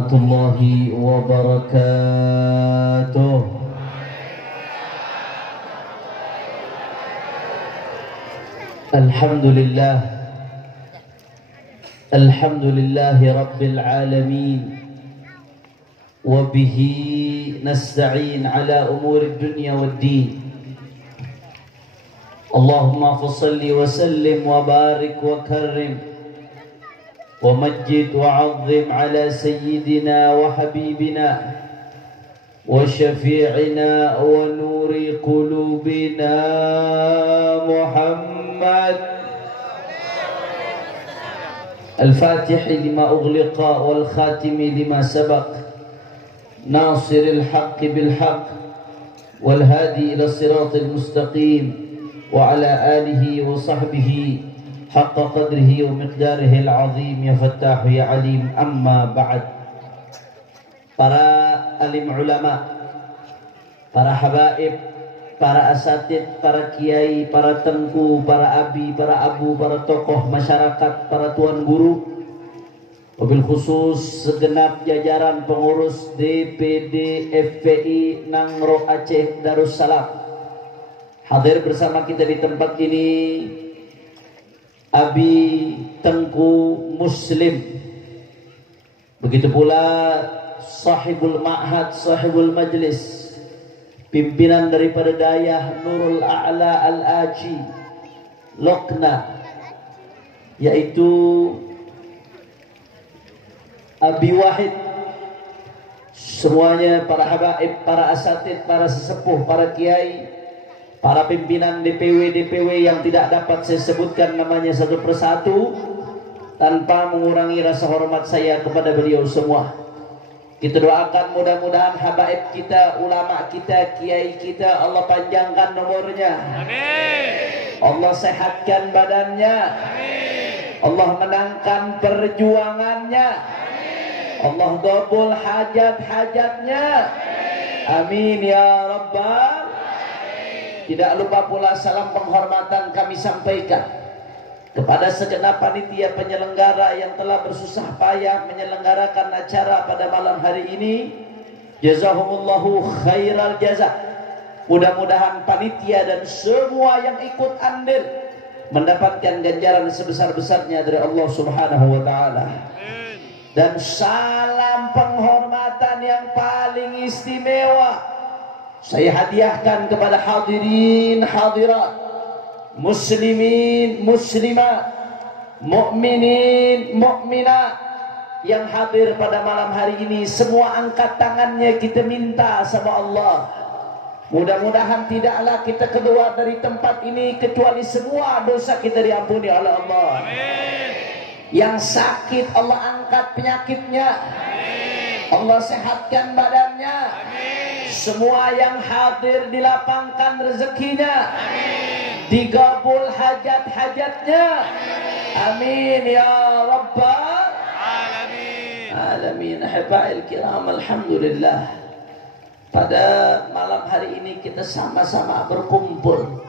warahmatullahi wabarakatuh. Alhamdulillah, alhamdulillahi rabbil alamin, wa bihi nasta'in ala umuri dunya waddin. Allahumma fassalli wa sallim wa barik wa karrim wa majjid wa azzim ala sayyidina wa habibina wa syafi'ina wa nuri qulubina Muhammad al-Fatih lima ughliqa wal khatimi lima sabaq nasiril haqqi bil haqq wal hadi ila siratil mustaqim wa ala alihi wa sahbihi haqqa qadrihi wa miqdarihi al-azim. Ya Fattah ya Alim. Amma ba'd. Para alim ulama, para habaib, para asatid, para kiai, para tengku, para abi, para abu, para tokoh masyarakat, para tuan guru, wabil khusus segenap jajaran pengurus DPD FPI Nangro Aceh Darussalam hadir bersama kita di tempat ini. Abi Tengku Muslim, begitu pula sahibul ma'had, sahibul majlis, pimpinan daripada Dayah Nurul A'la Al-Aji Lokna, yaitu Abi Wahid, semuanya para habaib, para asatid, para sesepuh, para kiai, para pimpinan DPW yang tidak dapat saya sebutkan namanya satu persatu tanpa mengurangi rasa hormat saya kepada beliau semua. Kita doakan mudah-mudahan habaib kita, ulama kita, kiai kita, Allah panjangkan umurnya. Amin. Allah sehatkan badannya. Amin. Allah menangkan perjuangannya. Amin. Allah dobul hajat-hajatnya. Amin ya Rabbal. Tidak lupa pula salam penghormatan kami sampaikan kepada segenap panitia penyelenggara yang telah bersusah payah menyelenggarakan acara pada malam hari ini. Jazahumullahu khairal jazak. Mudah-mudahan panitia dan semua yang ikut andil mendapatkan ganjaran sebesar-besarnya dari Allah Subhanahu wa taala. Dan salam penghormatan yang paling istimewa saya hadiahkan kepada hadirin hadirat, muslimin muslimat, mukminin mukminat yang hadir pada malam hari ini. Semua angkat tangannya, kita minta sama Allah, mudah-mudahan tidaklah kita keluar dari tempat ini kecuali semua dosa kita diampuni oleh Allah. Amin. Yang sakit Allah angkat penyakitnya. Amin. Allah sehatkan badannya. Amin. Semua yang hadir dilapangkan rezekinya. Amin. Digabul hajat-hajatnya. Amin ya Rabbal Alamin. Alamin. Habail kiram, alhamdulillah. Pada malam hari ini kita sama-sama berkumpul,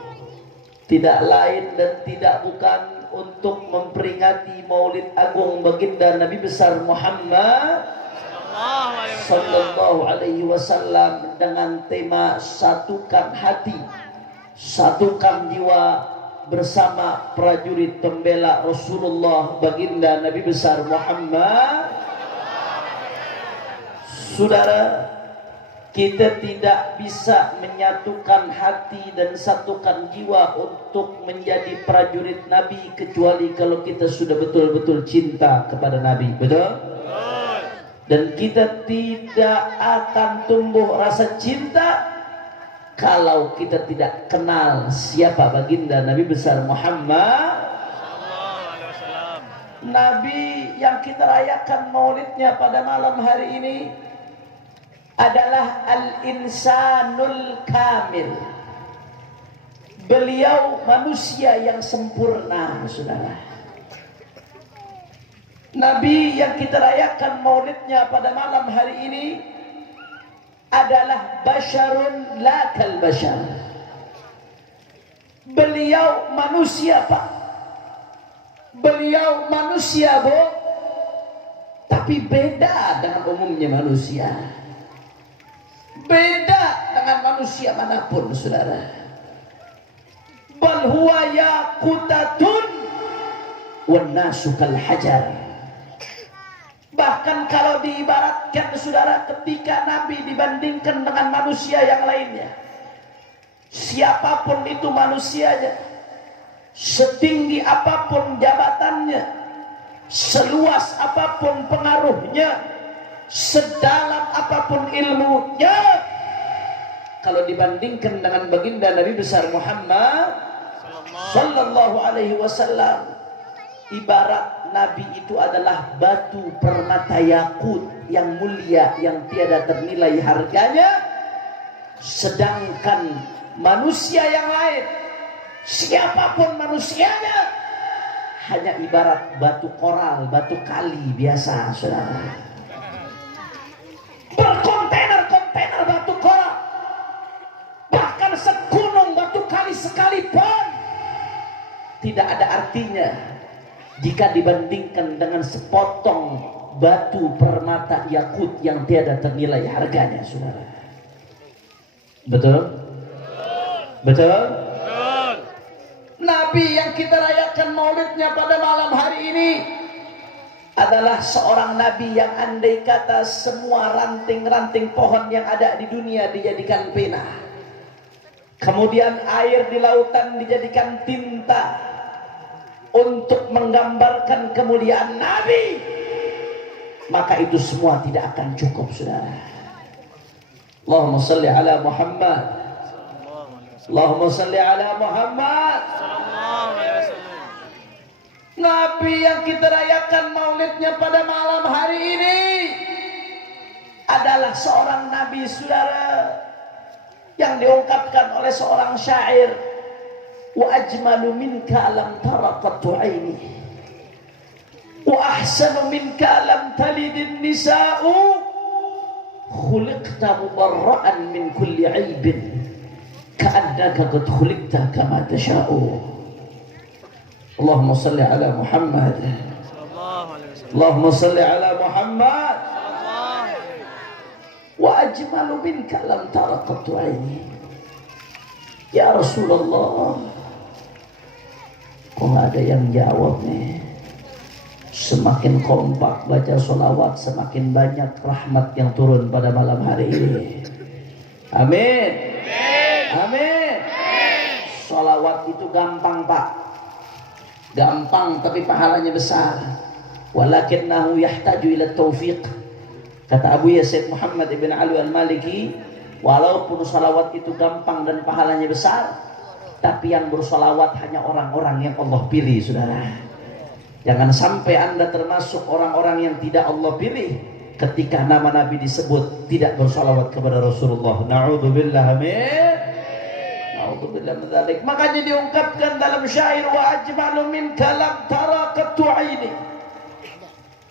tidak lain dan tidak bukan untuk memperingati Maulid Agung baginda Nabi besar Muhammad Sallallahu Alaihi Wasallam dengan tema satukan hati, satukan jiwa bersama prajurit pembela Rasulullah baginda Nabi besar Muhammad. Saudara, kita tidak bisa menyatukan hati dan satukan jiwa untuk menjadi prajurit Nabi kecuali kalau kita sudah betul-betul cinta kepada Nabi. Betul? Dan kita tidak akan tumbuh rasa cinta kalau kita tidak kenal siapa baginda Nabi besar Muhammad. Nabi yang kita rayakan maulidnya pada malam hari ini adalah al-insanul kamil. Beliau manusia yang sempurna, saudara. Nabi yang kita rayakan maulidnya pada malam hari ini adalah basyarun la kal basyar. Beliau manusia, Pak. Beliau manusia, Bu. Tapi beda dengan umumnya manusia. Beda dengan manusia manapun, saudara. Bal huwa yaqutatun wan nasu kal hajar. Bahkan kalau diibaratkan, saudara, ketika Nabi dibandingkan dengan manusia yang lainnya, siapapun itu manusianya, setinggi apapun jabatannya, seluas apapun pengaruhnya, sedalam apapun ilmunya, kalau dibandingkan dengan baginda Nabi besar Muhammad sallallahu alaihi wasallam, ibarat Nabi itu adalah batu permata yakut yang mulia, yang tiada ternilai harganya. Sedangkan manusia yang lain, siapapun manusianya, hanya ibarat batu koral, batu kali biasa, saudara. Berkontainer-kontainer batu koral, bahkan segunung batu kali sekalipun tidak ada artinya jika dibandingkan dengan sepotong batu permata yakut yang tiada ternilai harganya, saudara. Betul? Betul? Nabi yang kita rayakan maulidnya pada malam hari ini adalah seorang nabi yang andai kata semua ranting-ranting pohon yang ada di dunia dijadikan pena, kemudian air di lautan dijadikan tinta untuk menggambarkan kemuliaan Nabi, maka itu semua tidak akan cukup, saudara. Allahumma salli ala Muhammad. Allahumma salli ala Muhammad. Nabi yang kita rayakan maulidnya pada malam hari ini adalah seorang nabi, saudara, yang diungkapkan oleh seorang syair, wa ajmalu minka lam tara qattu aini wa ahsanu minka lam talidin nisa'u khuliqta mubarra'an min kulli aibin ka'annaka qad khuliqta kama tasha'u. Allahumma salli ala Muhammad. Allahumma salli ala Muhammad. Wa ajmalu minka lam tara qattu aini. Ya Rasulullah, kok nggak ada yang jawab nih? Semakin kompak baca sholawat, semakin banyak rahmat yang turun pada malam hari ini. Amin. Amin. Sholawat itu gampang, Pak. Gampang, tapi pahalanya besar. Walakinnahu yahtaju ila taufiq. Kata Abu Yazid Muhammad ibn Ali al-Maliki, walaupun sholawat itu gampang dan pahalanya besar, tapi yang bersolawat hanya orang-orang yang Allah pilih, saudara. Jangan sampai Anda termasuk orang-orang yang tidak Allah pilih ketika nama Nabi disebut tidak bersolawat kepada Rasulullah. Na'udzubillah, amin. Na'udzubillah min dzalik. Makanya diungkapkan dalam syair, wa ajmalu minka lam tara qattu aini.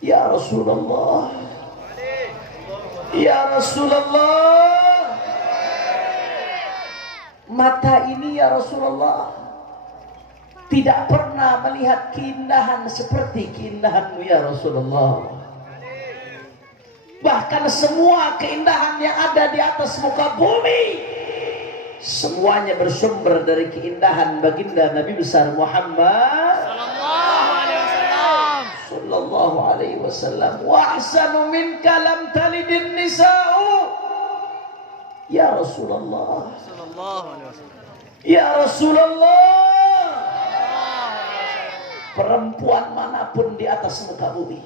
Ya Rasulullah, ya Rasulullah, mata ini ya Rasulullah tidak pernah melihat keindahan seperti keindahanmu ya Rasulullah. Bahkan semua keindahan yang ada di atas muka bumi, semuanya bersumber dari keindahan baginda Nabi besar Muhammad sallallahu alaihi wasallam. Wa ahsanu minka lam talidin nisa'u. Ya Rasulullah, ya Rasulullah, perempuan manapun di atas muka bumi,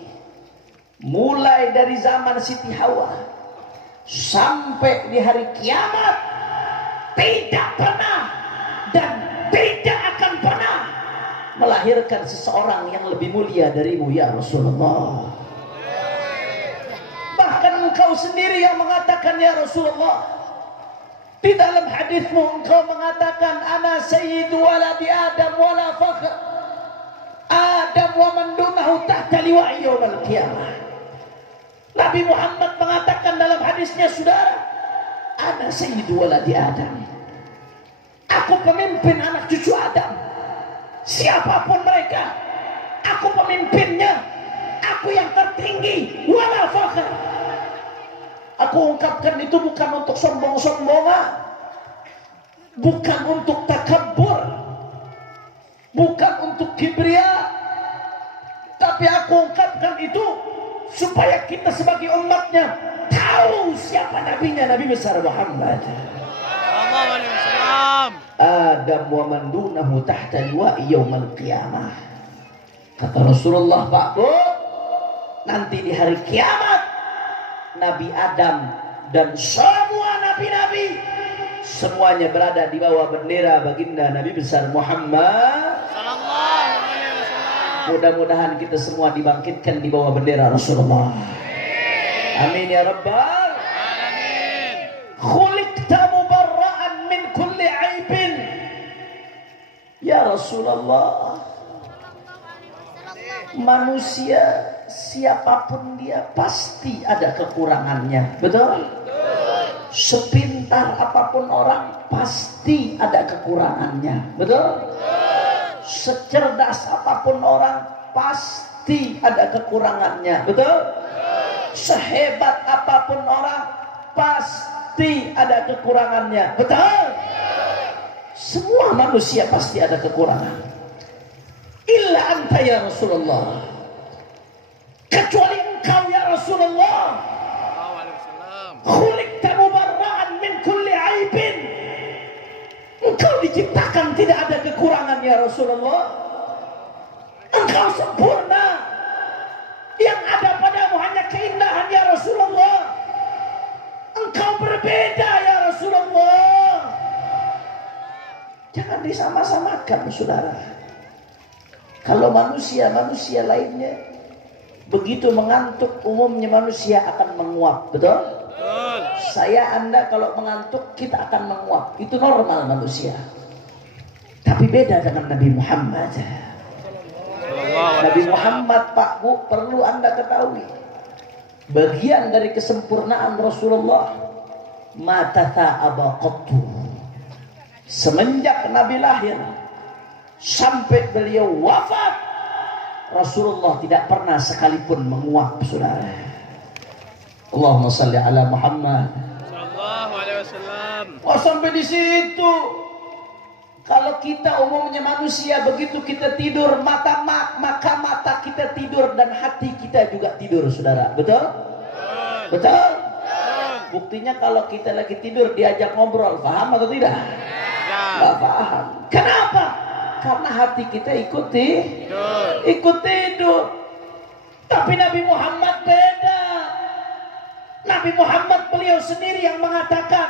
mulai dari zaman Siti Hawa sampai di hari kiamat, tidak pernah dan tidak akan pernah melahirkan seseorang yang lebih mulia darimu ya Rasulullah. Bahkan engkau sendiri yang mengatakan ya Rasulullah, di dalam hadismu engkau mengatakan, ana sayyidu waladi Adam wala fakhr. Adam wa man dunahu tahta liwa'i yaumil qiyamah. Nabi Muhammad mengatakan dalam hadisnya, saudara, ana sayyidu waladi Adam. Aku pemimpin anak cucu Adam. Siapapun mereka, aku pemimpinnya. aku yang tertinggi, wala fakhr. Aku ungkapkan itu bukan untuk sombong-sombongan, bukan untuk takabur, bukan untuk kibria, tapi aku ungkapkan itu supaya kita sebagai umatnya tahu siapa nabinya, Nabi besar Muhammad. Adam wa man dunahu tahta liwa'i yaumal qiyamah. Kata Rasulullah, Pak Bu, nanti di hari kiamat Nabi Adam dan semua nabi-nabi semuanya berada di bawah bendera baginda Nabi besar Muhammad sallallahu alaihi wasallam. Mudah-mudahan kita semua dibangkitkan di bawah bendera Rasulullah. Amin ya rabbal alamin. Khuliqta mubarra'an min kulli aibin. Ya Rasulullah, manusia siapapun dia pasti ada kekurangannya, betul? Sepintar apapun orang pasti ada kekurangannya, betul? Secerdas apapun orang pasti ada kekurangannya, betul? Sehebat apapun orang pasti ada kekurangannya, betul? Semua manusia pasti ada kekurangan. Illa anta ya Rasulullah, kecuali engkau ya Rasulullah. Khuliqta mubarra'an min kulli aibin. Engkau diciptakan tidak ada kekurangan ya Rasulullah. Engkau sempurna. Yang ada padamu hanya keindahan ya Rasulullah. Engkau berbeda ya Rasulullah. Jangan disama-samakan saudara. Kalau manusia lainnya begitu mengantuk, umumnya manusia akan menguap, betul? Betul. Saya, Anda kalau mengantuk kita akan menguap, itu normal manusia. Tapi beda dengan Nabi Muhammad. Nabi Muhammad, Pak Bu, perlu Anda ketahui, bagian dari kesempurnaan Rasulullah, mata ta'aba qattu. Semenjak Nabi lahir sampai beliau wafat, Rasulullah tidak pernah sekalipun menguap, saudara. Allahumma salli ala Muhammad sallallahu alaihi wasallam. Oh, sampai di situ. Kalau kita umumnya manusia, begitu kita tidur maka mata kita tidur dan hati kita juga tidur, saudara. Betul? Betul? Buktinya kalau kita lagi tidur diajak ngobrol, paham atau tidak? Nggak paham. Kenapa? Karena hati kita ikut tidur. Tapi Nabi Muhammad beda. Nabi Muhammad beliau sendiri yang mengatakan,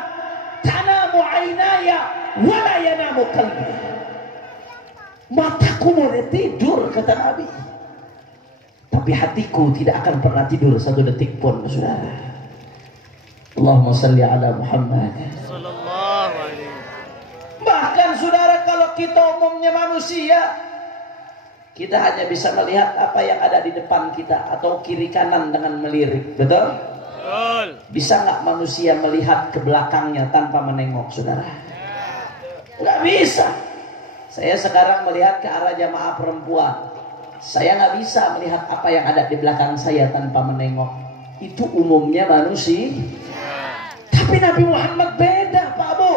tanamu ainaya wala yanamu qalbi. Mataku boleh tidur, kata Nabi, tapi hatiku tidak akan pernah tidur satu detik pun, saudara. Allahumma salli ala Muhammad sallallahu alaihi. Bahkan saudara, kalau kita umumnya manusia, kita hanya bisa melihat apa yang ada di depan kita atau kiri kanan dengan melirik, betul? Betul. Bisa nggak manusia melihat ke belakangnya tanpa menengok, saudara? Nggak bisa. Saya sekarang melihat ke arah jamaah perempuan, saya nggak bisa melihat apa yang ada di belakang saya tanpa menengok. Itu umumnya manusia. Tapi Nabi Muhammad beda, Pak Bu.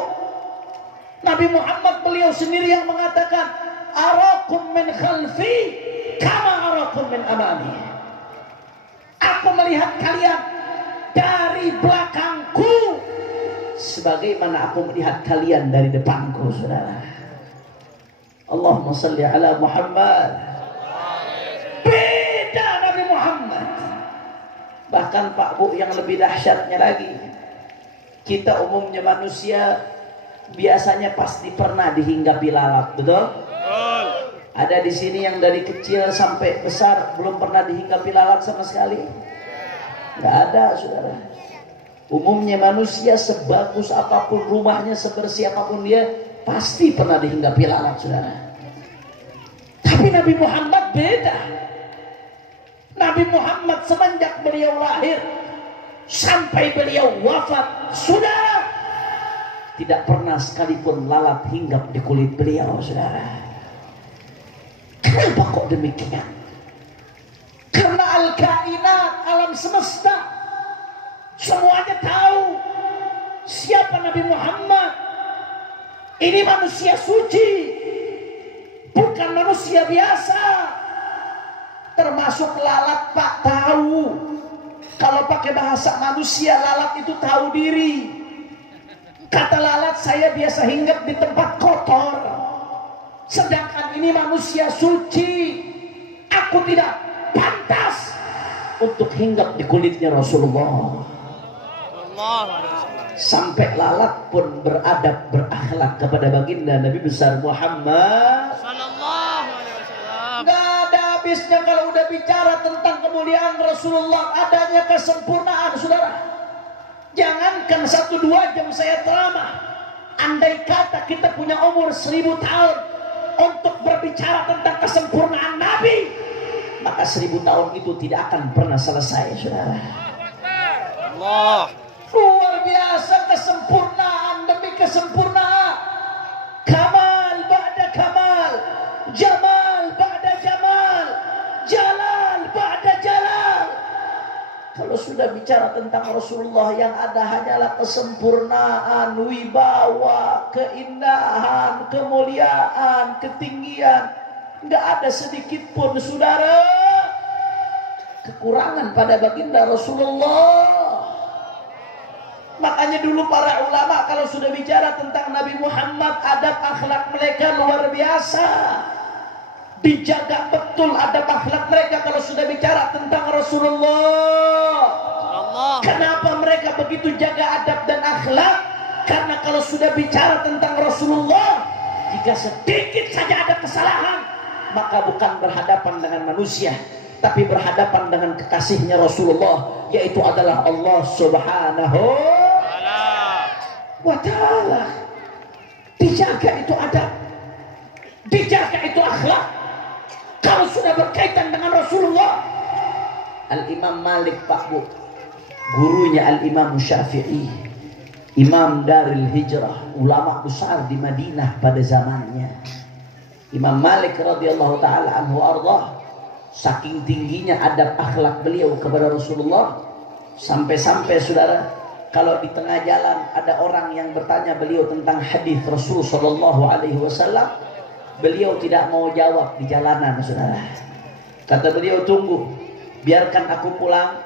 Nabi Muhammad beliau sendiri yang mengatakan, arakum min khalfi kama arakum min amami. Aku melihat kalian dari belakangku sebagaimana aku melihat kalian dari depanku, saudara. Allahumma salli ala Muhammad. Beda Nabi Muhammad. Bahkan Pak Bu, yang lebih dahsyatnya lagi, kita umumnya manusia biasanya pasti pernah dihinggapi lalat, betul? Betul. Ada di sini yang dari kecil sampai besar belum pernah dihinggapi lalat sama sekali? Nggak ada, saudara. Umumnya manusia sebagus apapun rumahnya, sebersih apapun dia, pasti pernah dihinggapi lalat, saudara. Tapi Nabi Muhammad beda. Nabi Muhammad semenjak beliau lahir sampai beliau wafat, saudara, tidak pernah sekalipun lalat hinggap di kulit beliau, saudara. Kenapa kok demikian? Karena al-kainat, alam semesta, semuanya tahu siapa Nabi Muhammad. Ini manusia suci, bukan manusia biasa. Termasuk lalat Pak tahu. Kalau pakai bahasa manusia, lalat itu tahu diri. Kata lalat, saya biasa hinggap di tempat kotor, sedangkan ini manusia suci. Aku tidak pantas untuk hinggap di kulitnya Rasulullah. Sampai lalat pun beradab, berakhlak kepada baginda Nabi besar Muhammad. Gak ada habisnya kalau udah bicara tentang kemuliaan Rasulullah, adanya kesempurnaan, saudara. Jangankan 1-2 jam saya ceramah, andai kata kita punya umur 1000 tahun untuk berbicara tentang kesempurnaan Nabi, maka 1000 tahun itu tidak akan pernah selesai, saudara. Allah. Luar biasa kesempurnaan demi kesempurnaan. Kamal ba'da kamal, jamal ba'da jamal, jalal ba'da jalal. Kalau sudah bicara tentang Rasulullah, yang ada hanyalah kesempurnaan, wibawa, keindahan, kemuliaan, ketinggian. Nggak ada sedikit pun, saudara, kekurangan pada baginda Rasulullah. Makanya dulu para ulama kalau sudah bicara tentang Nabi Muhammad, adab akhlak mereka luar biasa. Dijaga betul adab akhlak mereka kalau sudah bicara tentang Rasulullah. Kenapa mereka begitu jaga adab dan akhlak? Karena kalau sudah bicara tentang Rasulullah, jika sedikit saja ada kesalahan, maka bukan berhadapan dengan manusia, tapi berhadapan dengan kekasihnya Rasulullah, yaitu adalah Allah Subhanahu wa ta'ala. Dijaga itu adab, dijaga itu akhlak. Kalau sudah berkaitan dengan Rasulullah, Al-Imam Malik Pak Bu, gurunya Al-Imam Syafi'i, Imam Darul Hijrah, ulama besar di Madinah pada zamannya. Imam Malik radhiyallahu taala anhu ardah, saking tingginya adab akhlak beliau kepada Rasulullah, sampai-sampai saudara, kalau di tengah jalan ada orang yang bertanya beliau tentang hadis Rasul sallallahu alaihi wasallam, beliau tidak mau jawab di jalanan, saudara. Kata beliau, tunggu, biarkan aku pulang,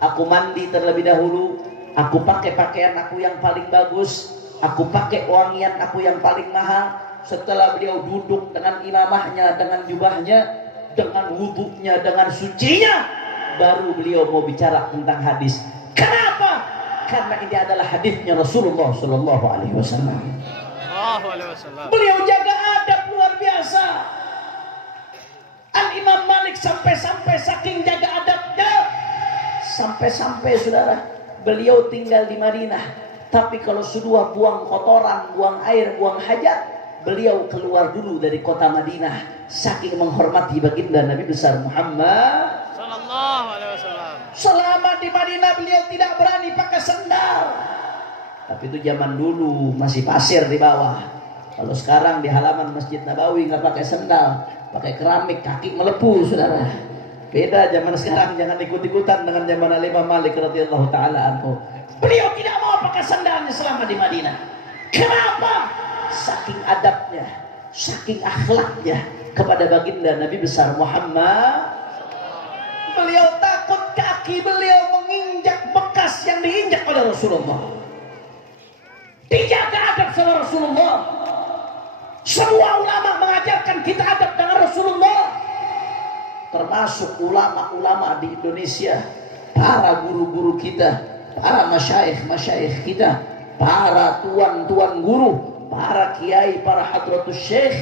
aku mandi terlebih dahulu, aku pakai pakaian aku yang paling bagus, aku pakai wangian aku yang paling mahal. Setelah beliau duduk dengan imamahnya, dengan jubahnya, dengan wudhunya, dengan sucinya, baru beliau mau bicara tentang hadis. Kenapa? Karena ini adalah hadisnya Rasulullah sallallahu alaihi wasallam. Beliau jaga adab luar biasa. Al-Imam Malik sampai-sampai saking jaga adabnya, sampai-sampai saudara, beliau tinggal di Madinah, tapi kalau sudah buang kotoran, buang air, buang hajat, beliau keluar dulu dari kota Madinah, saking menghormati baginda Nabi besar Muhammad sallallahu alaihi wasallam. Selama di Madinah beliau tidak berani pakai sendal. Tapi itu zaman dulu masih pasir di bawah. Kalau sekarang di halaman Masjid Nabawi nggak pakai sendal, pakai keramik, kaki melepuh, saudara. Beda zaman sekarang, jangan ikut-ikutan dengan zaman Al-Imam Malik radhiyallahu taala anhu. Beliau tidak mau pakai sendalnya selama di Madinah. Kenapa? Saking adabnya, saking akhlaknya kepada baginda Nabi besar Muhammad. Beliau takut kaki beliau menginjak bekas yang diinjak oleh Rasulullah. Dijaga adab sama Rasulullah. Semua ulama mengajarkan kita adab dengan Rasulullah, termasuk ulama-ulama di Indonesia, para guru-guru kita, para masyayikh kita, para tuan-tuan guru, para kiai, para hadratus syekh.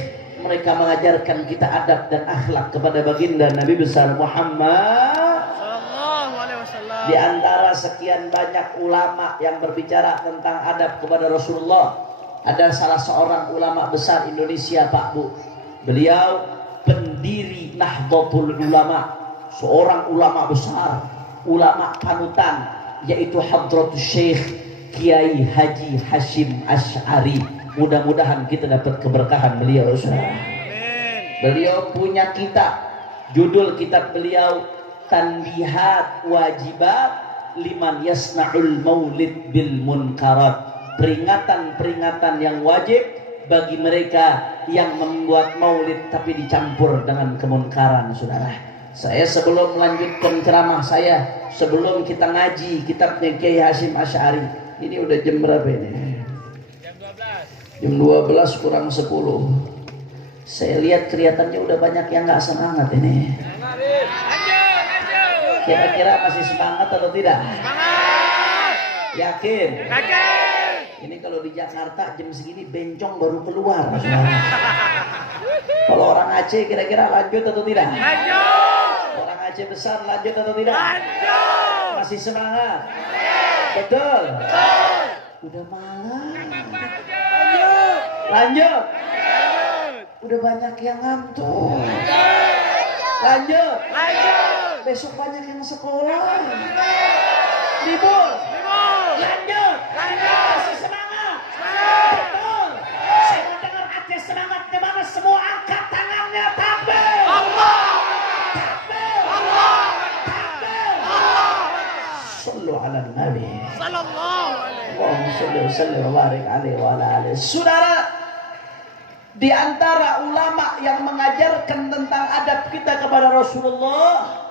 Mereka mengajarkan kita adab dan akhlak kepada baginda Nabi besar Muhammad sallallahu alaihi wasallam. Di antara sekian banyak ulama yang berbicara tentang adab kepada Rasulullah, ada salah seorang ulama besar Indonesia, Pak Bu. Beliau pendiri Nahdlatul Ulama, seorang ulama besar, ulama panutan, yaitu Hadratus Syekh Kiai Haji Hashim Asy'ari. Mudah-mudahan kita dapat keberkahan beliau, saudara. Beliau punya kitab, judul kitab beliau tanbihat wajibat liman yasna'ul maulid bil munkarat. Peringatan-peringatan yang wajib bagi mereka yang membuat maulid tapi dicampur dengan kemunkaran. Saudara, saya sebelum melanjutkan ceramah saya, sebelum kita ngaji kitabnya Kiai Hasyim Asy'ari, ini udah jam berapa ini? Jam 12 kurang 10. Saya lihat kelihatannya udah banyak yang nggak semangat ini. Kira-kira masih semangat atau tidak? Semangat. Yakin? Yakin. Ini kalau di Jakarta jam segini bencong baru keluar. Kalau orang Aceh kira-kira lanjut atau tidak? Lanjut. Orang Aceh besar lanjut atau tidak? Lanjut. Masih semangat? Betul? Betul. Udah malam. Lanjut. Lanjut. Lanjut. Udah banyak yang ngantuk. Lanjut. Lanjut. Besok banyak yang sekolah. Libur. Lanjut. Lanjut. Masih semangat. Semangat. Betul. Saya mau dengar Aceh semangat di mana, semua angkat tangannya. Takbir. Allah. Takbir. Allah. Takbir. Allah. Sallu ala Nabi. Sallallahu alaihi. Allahumma shalli wa sallim wa barik alaihi wa ala alihi. Saudara, di antara ulama yang mengajarkan tentang adab kita kepada Rasulullah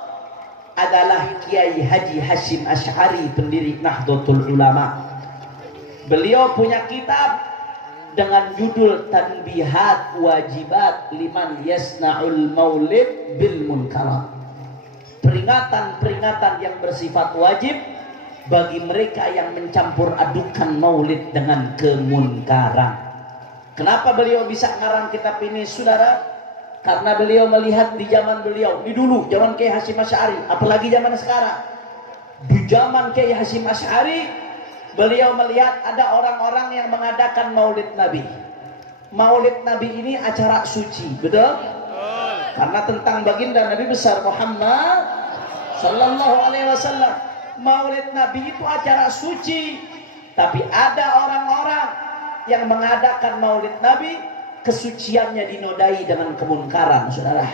adalah Kiai Haji Hasyim Asy'ari, pendiri Nahdlatul Ulama. Beliau punya kitab dengan judul Tanbihat Wajibat Liman Yasna'ul Maulid Bil Munkarat. Peringatan-peringatan yang bersifat wajib bagi mereka yang mencampur adukan maulid dengan kemunkaran. Kenapa beliau bisa ngarang kitab ini, saudara? Karena beliau melihat di zaman beliau, di dulu zaman Kiai Hasyim Asy'ari, apalagi zaman sekarang. Di zaman Kiai Hasyim Asy'ari, beliau melihat ada orang-orang yang mengadakan Maulid Nabi. Maulid Nabi ini acara suci, betul? Karena tentang baginda Nabi besar Muhammad sallallahu alaihi wasallam. Maulid Nabi itu acara suci, tapi ada orang-orang yang mengadakan Maulid Nabi, kesuciannya dinodai dengan kemunkaran, saudara.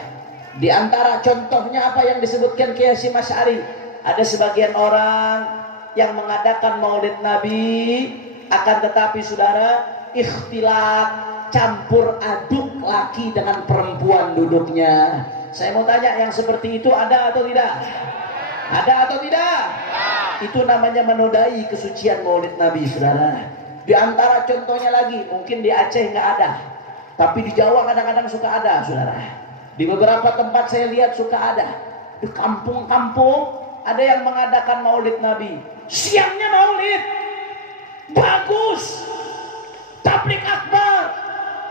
Di antara contohnya apa yang disebutkan Kiai Hasyim Asy'ari, ada sebagian orang yang mengadakan Maulid Nabi, akan tetapi saudara, ikhtilat, campur aduk laki dengan perempuan duduknya. Saya mau tanya, yang seperti itu ada atau tidak? Ada atau tidak? Itu namanya menodai kesucian Maulid Nabi, saudara. Di antara contohnya lagi, mungkin di Aceh nggak ada, tapi di Jawa kadang-kadang suka ada, saudara. Di beberapa tempat saya lihat suka ada. Di kampung-kampung ada yang mengadakan Maulid Nabi. Siangnya Maulid, bagus, tablik akbar,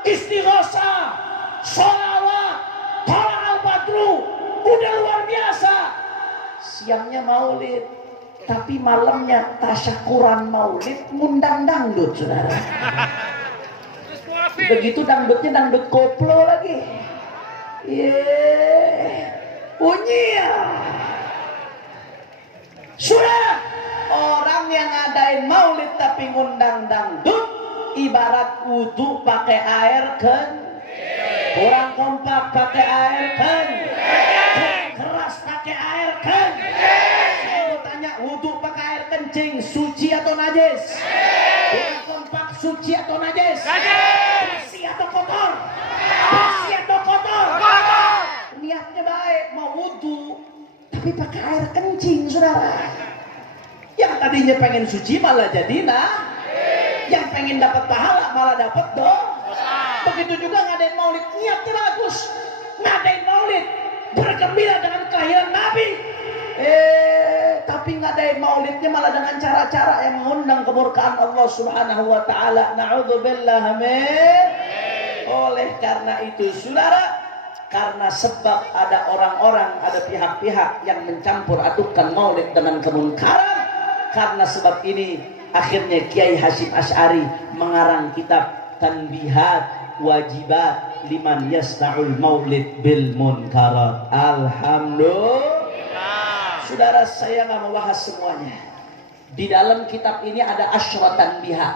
istighosah, sholawat, tolak al-badru, udah luar biasa. Siangnya Maulid, tapi malamnya tasyakuran Maulid, ngundang dangdut, saudara. Begitu dangdutnya dangdut koplo lagi. Bunyi ya. Sudah, orang yang ngadain Maulid tapi ngundang dangdut ibarat wudu pakai air kan, kurang kompak pakai air kan, keras pakai air kan. Saya mau tanya, wudu pakai air kencing suci atau najis? Kurang kompak suci atau najis? Bersih atau kotor? Bersih atau kotor? Niatnya baik, mau wudu tapi pakai air kencing, saudara. Yang tadinya pengen suci malah jadi yang pengen dapat pahala malah dapat Begitu juga ngadain Maulid, niatnya bagus, ngadain Maulid bergembira dengan kelahiran Nabi, tapi ngadain Maulidnya malah dengan cara-cara yang mengundang kemurkaan Allah Subhanahu wa taala. Na'udzubillah min. Oleh karena itu, saudara, karena sebab ada orang-orang, ada pihak-pihak yang mencampur adukan Maulid dengan kemunkaran, karena sebab ini akhirnya Kiai Hasyim Asy'ari mengarang kitab Tanbihat Wajibat Liman Yasna'ul Maulid Bil Munkarat. Alhamdulillah. Saudara, saya nggak mau bahas semuanya. Di dalam kitab ini ada asyra tanbihat,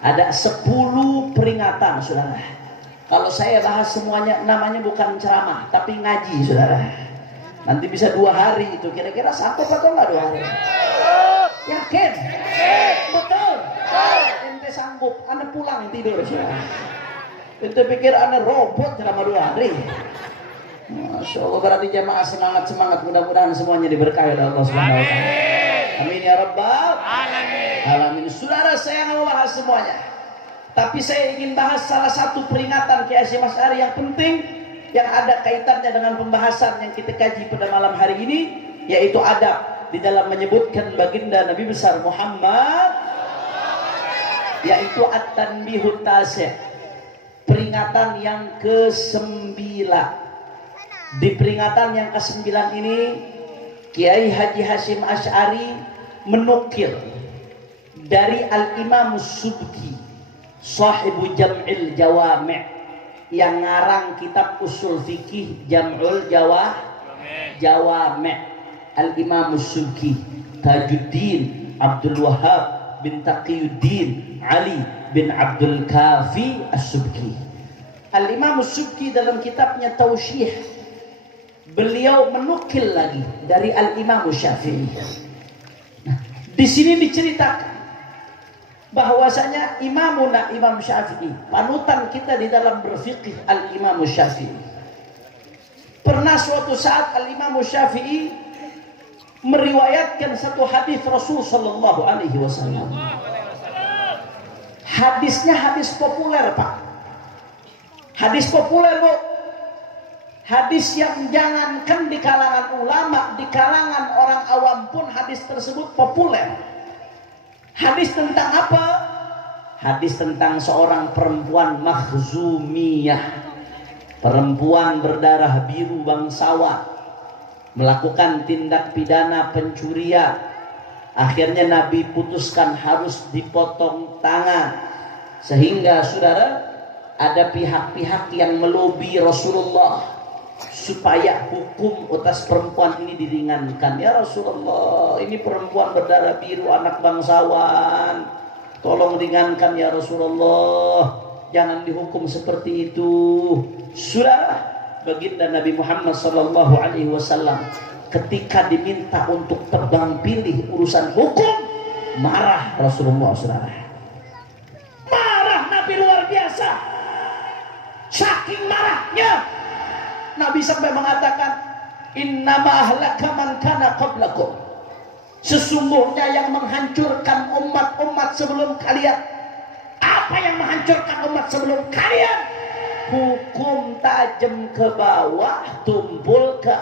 ada 10 peringatan, saudara. Kalau saya bahas semuanya namanya bukan ceramah tapi ngaji, saudara. Nanti bisa 2 hari itu. Kira-kira sanggup atau enggak 2 hari? Yakin? Betul. Ente sanggup, anda pulang tidur. Ente pikir anda robot selama 2 hari. Masya Allah, berarti jamaah semangat. Mudah-mudahan semuanya diberkahi oleh Allah Subhanahu wa taala. Amin ya rabbal alamin. Saudara, saya nggak mau bahas semuanya, tapi saya ingin bahas salah satu peringatan Kiai Hasyim Asy'ari yang penting, yang ada kaitannya dengan pembahasan yang kita kaji pada malam hari ini, yaitu adab di dalam menyebutkan baginda Nabi besar Muhammad, yaitu at-tanbihut tasi', peringatan yang ke-9. Di peringatan yang ke-9 ini, Kiai Haji Hasyim Asy'ari menukil dari Al-Imam Subki, sahibu Jam'il Jawami', yang ngarang kitab usul fikih Jam'ul Jawami'. Al-Imam Subki Tajuddin Abdul Wahhab bin Taqiyuddin Ali bin Abdul Kafi As-Subki. Al-Imam Subki dalam kitabnya Tausyih, beliau menukil lagi dari Al-Imam Syafi'i. Nah, di sini diceritakan bahwasanya Imam Syafi'i, panutan kita di dalam berfikih, Al-Imam Syafi'i. Pernah suatu saat Al-Imam Syafi'i meriwayatkan satu hadis Rasul sallallahu alaihi wasallam. Hadisnya hadis populer, Pak. Hadis populer, Bu. Hadis yang jangankan di kalangan ulama, di kalangan orang awam pun hadis tersebut populer. Hadis tentang apa? Hadis tentang seorang perempuan Makhzumiyah, perempuan berdarah biru bangsawan, melakukan tindak pidana pencurian. Akhirnya Nabi putuskan harus dipotong tangan. Sehingga saudara, ada pihak-pihak yang melobi Rasulullah supaya hukum atas perempuan ini diringankan. Ya Rasulullah, ini perempuan berdarah biru, anak bangsawan, tolong ringankan ya Rasulullah, jangan dihukum seperti itu. Saudara, baginda Nabi Muhammad sallallahu alaihi wasallam ketika diminta untuk tebang pilih urusan hukum, marah Rasulullah, saudara. Marah Nabi luar biasa. Saking marahnya Nabi sampai mengatakan, innama ahlaka man kana qablakum, sesungguhnya yang menghancurkan umat-umat sebelum kalian. Apa yang menghancurkan umat sebelum kalian? Hukum tajam ke bawah, tumpul ke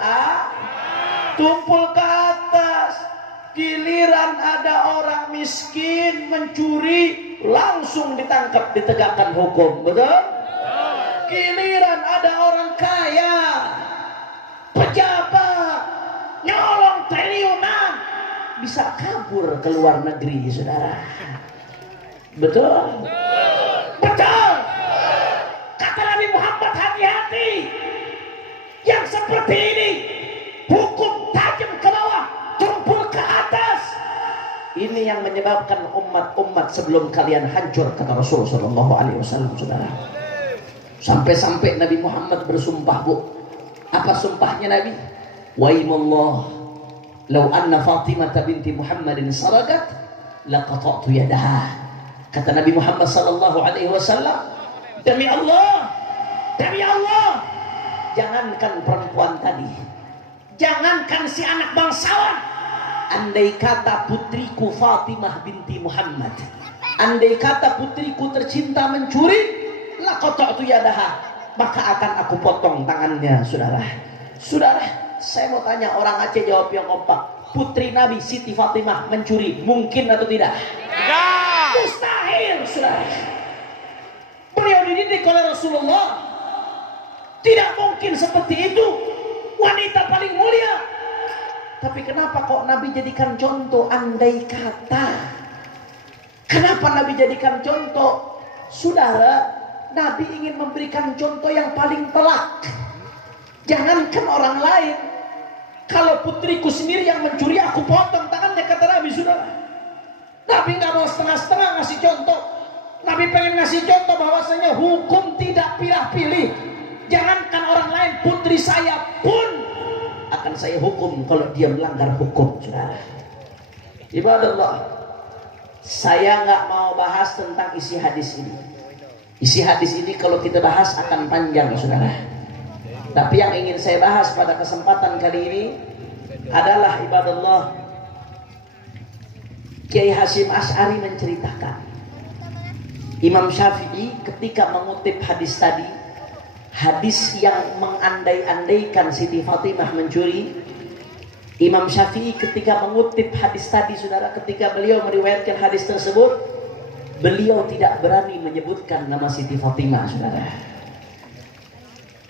atas. Giliran ada orang miskin mencuri, langsung ditangkap, ditegakkan hukum. Betul? Giliran ada orang kaya, pejabat, nyolong triliunan, bisa kabur ke luar negeri, saudara. Betul? Betul. Kata Nabi Muhammad, hati-hati. Yang seperti ini, hukum tajam ke bawah, tumpul ke atas. Ini yang menyebabkan umat-umat sebelum kalian hancur, kata Rasul sallallahu alaihi wasallam, saudara. Sampai-sampai Nabi Muhammad bersumpah, Bu. Apa sumpahnya Nabi? Waimallah, law anna Fatimah binti Muhammadin saragat laqata'tu yadaha. Kata Nabi Muhammad sallallahu alaihi wasallam, demi Allah, jangankan perempuan tadi, jangankan si anak bangsawan, andai kata putriku Fatimah binti Muhammad, andai kata putriku tercinta mencuri, laqata'tu yadaha, maka akan aku potong tangannya, saudara. Saudara, saya mau tanya, orang Aceh jawab yang kompak. Putri Nabi Siti Fatimah mencuri, mungkin atau tidak? Tidak. Mustahil, saudara. Beliau dididik oleh Rasulullah, tidak mungkin seperti itu. Wanita paling mulia. Tapi kenapa kok Nabi jadikan contoh andai kata? Kenapa Nabi jadikan contoh? Saudara, Nabi ingin memberikan contoh yang paling telak. Jangankan orang lain, kalau putriku sendiri yang mencuri, aku potong tangannya, kata Nabi, saudara. Nabi nggak mau setengah-setengah ngasih contoh. Nabi pengen ngasih contoh bahwasanya hukum tidak pilih-pilih. Jangankan orang lain, putri saya pun akan akan saya hukum kalau dia melanggar hukum, saudara. Ibadallah, saya nggak mau bahas tentang isi hadis ini. Isi hadis ini kalau kita bahas akan panjang, saudara. Tapi yang ingin saya bahas pada kesempatan kali ini adalah ibadallah, Kiai Hasyim Asy'ari menceritakan Imam Syafi'i ketika mengutip hadis tadi, hadis yang mengandai-andaikan Siti Fatimah mencuri. Imam Syafi'i ketika mengutip hadis tadi, saudara, ketika beliau meriwayatkan hadis tersebut, beliau tidak berani menyebutkan nama Siti Fatimah, saudara.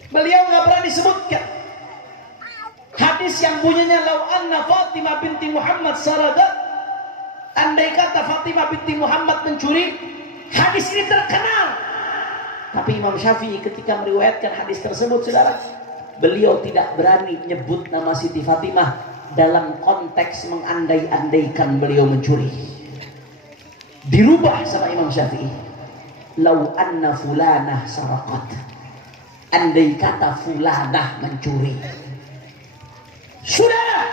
Beliau nggak berani sebutkan hadis yang bunyinya lau anna Fatimah binti Muhammad saragat, andai kata Fatimah binti Muhammad mencuri. Hadis ini terkenal, tapi Imam Syafi'i ketika meriwayatkan hadis tersebut, saudara, beliau tidak berani nyebut nama Siti Fatimah dalam konteks mengandai-andaikan beliau mencuri. Dirubah sama Imam Syafi'i, lau anna fulanah saraqat, andai kata fulanah mencuri. Sudah,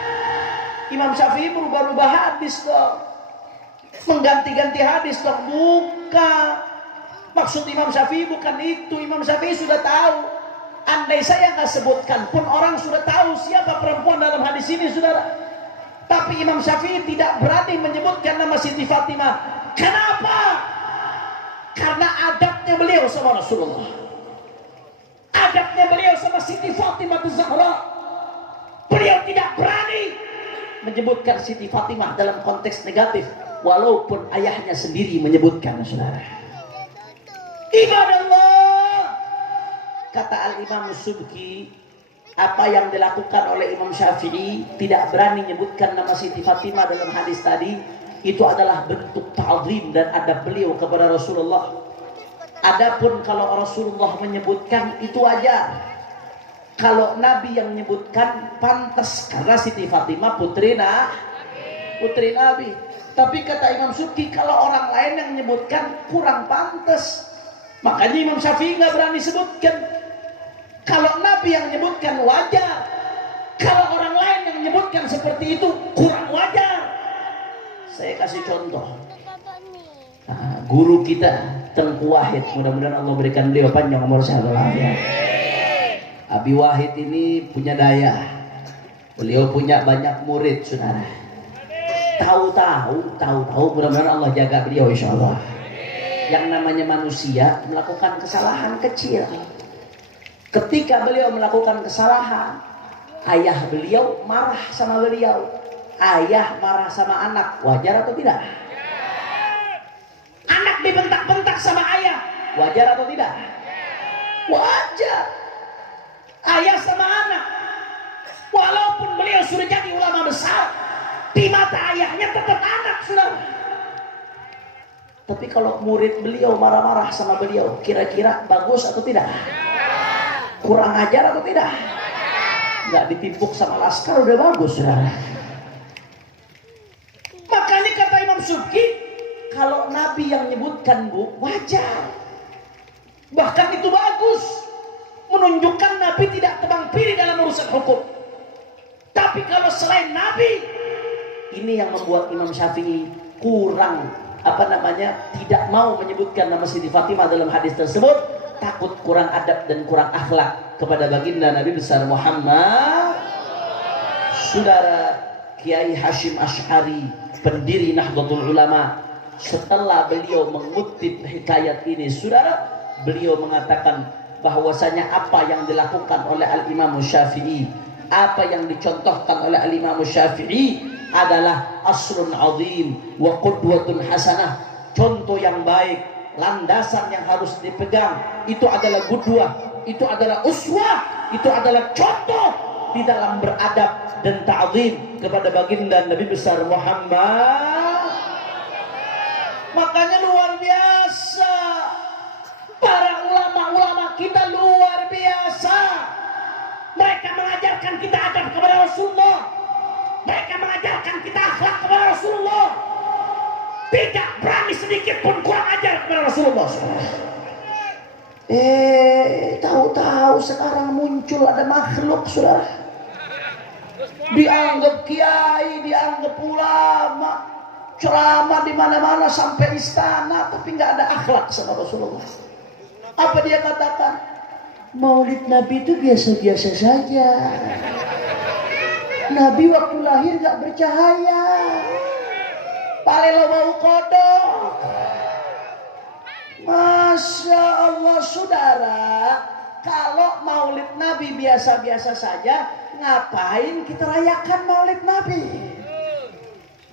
Imam Syafi'i berubah-ubah hadis dong, mengganti-ganti hadis dong. Bukan, maksud Imam Syafi'i bukan itu. Imam Syafi'i sudah tahu. Andai saya nggak sebutkan pun orang sudah tahu siapa perempuan dalam hadis ini, saudara. Tapi Imam Syafi'i tidak berani menyebutkan nama Siti Fatimah. Kenapa? Karena adabnya beliau sama Rasulullah, adabnya beliau sama Siti Fatimah Zahra. Beliau tidak berani menyebutkan Siti Fatimah dalam konteks negatif, walaupun ayahnya sendiri menyebutkan, saudara. Ibadallah, kata Al-Imam Subki, apa yang dilakukan oleh Imam Syafi'i tidak berani menyebutkan nama Siti Fatimah dalam hadis tadi, itu adalah bentuk ta'zim dan adab beliau kepada Rasulullah. Adapun kalau Rasulullah menyebutkan, itu wajar. Kalau Nabi yang menyebutkan, pantas, karena Siti Fatimah putri Nabi. Tapi kata Imam Subki, kalau orang lain yang menyebutkan kurang pantas. Makanya Imam Syafi'i nggak berani sebutkan. Kalau Nabi yang menyebutkan wajar, kalau orang lain yang menyebutkan seperti itu kurang wajar. Saya kasih contoh. Guru kita Tengku Wahid, mudah-mudahan Allah berikan beliau panjang umur sehat walafiat. Abi Wahid ini punya daya. Beliau punya banyak murid, saudara. Tahu, mudah-mudahan Allah jaga beliau, insya Allah. Yang namanya manusia melakukan kesalahan kecil. Ketika beliau melakukan kesalahan, ayah beliau marah sama beliau. Ayah marah sama anak, wajar atau tidak? Anak dibentak-bentak sama ayah, wajar atau tidak? Wajar. Ayah sama anak, walaupun beliau sudah jadi ulama besar, di mata ayahnya tetap anak, saudara. Tapi kalau murid beliau marah-marah sama beliau, kira-kira bagus atau tidak? Kurang ajar atau tidak? Nggak ditimpuk sama laskar udah bagus, saudara. Makanya kata Imam Subki, kalau Nabi yang menyebutkan, Bu, wajar. Bahkan itu bagus, menunjukkan Nabi tidak tebang pilih dalam urusan hukum. Tapi kalau selain Nabi, ini yang membuat Imam Syafi'i kurang tidak mau menyebutkan nama Siti Fatimah dalam hadis tersebut, takut kurang adab dan kurang akhlak kepada baginda Nabi besar Muhammad. Saudara, Kiai Hasyim Asy'ari, pendiri Nahdlatul Ulama, setelah beliau mengutip hikayat ini, saudara, beliau mengatakan bahwasanya apa yang dilakukan oleh Al-Imam Syafi'i, apa yang dicontohkan oleh Al-Imam Syafi'i adalah aslun azim wa qudwatun hasanah, contoh yang baik, landasan yang harus dipegang. Itu adalah qudwah, itu adalah uswah, itu adalah contoh di dalam beradab dan ta'zim kepada baginda Nabi besar Muhammad. Makanya luar biasa, para ulama-ulama kita luar biasa. Mereka mengajarkan kita adab kepada Rasulullah, mereka mengajarkan kita akhlak kepada Rasulullah. Tidak berani sedikit pun kurang ajar kepada Rasulullah. Tahu-tahu sekarang muncul ada makhluk, saudara. dianggap kiai, dianggap ulama, ceramah di mana-mana sampai istana, tapi nggak ada akhlak sama Rasulullah. Apa dia katakan? Maulid Nabi itu biasa-biasa saja. Nabi waktu lahir nggak bercahaya. Palelo bau kodok. Masya Allah saudara, kalau Maulid Nabi biasa-biasa saja, ngapain kita rayakan Maulid Nabi?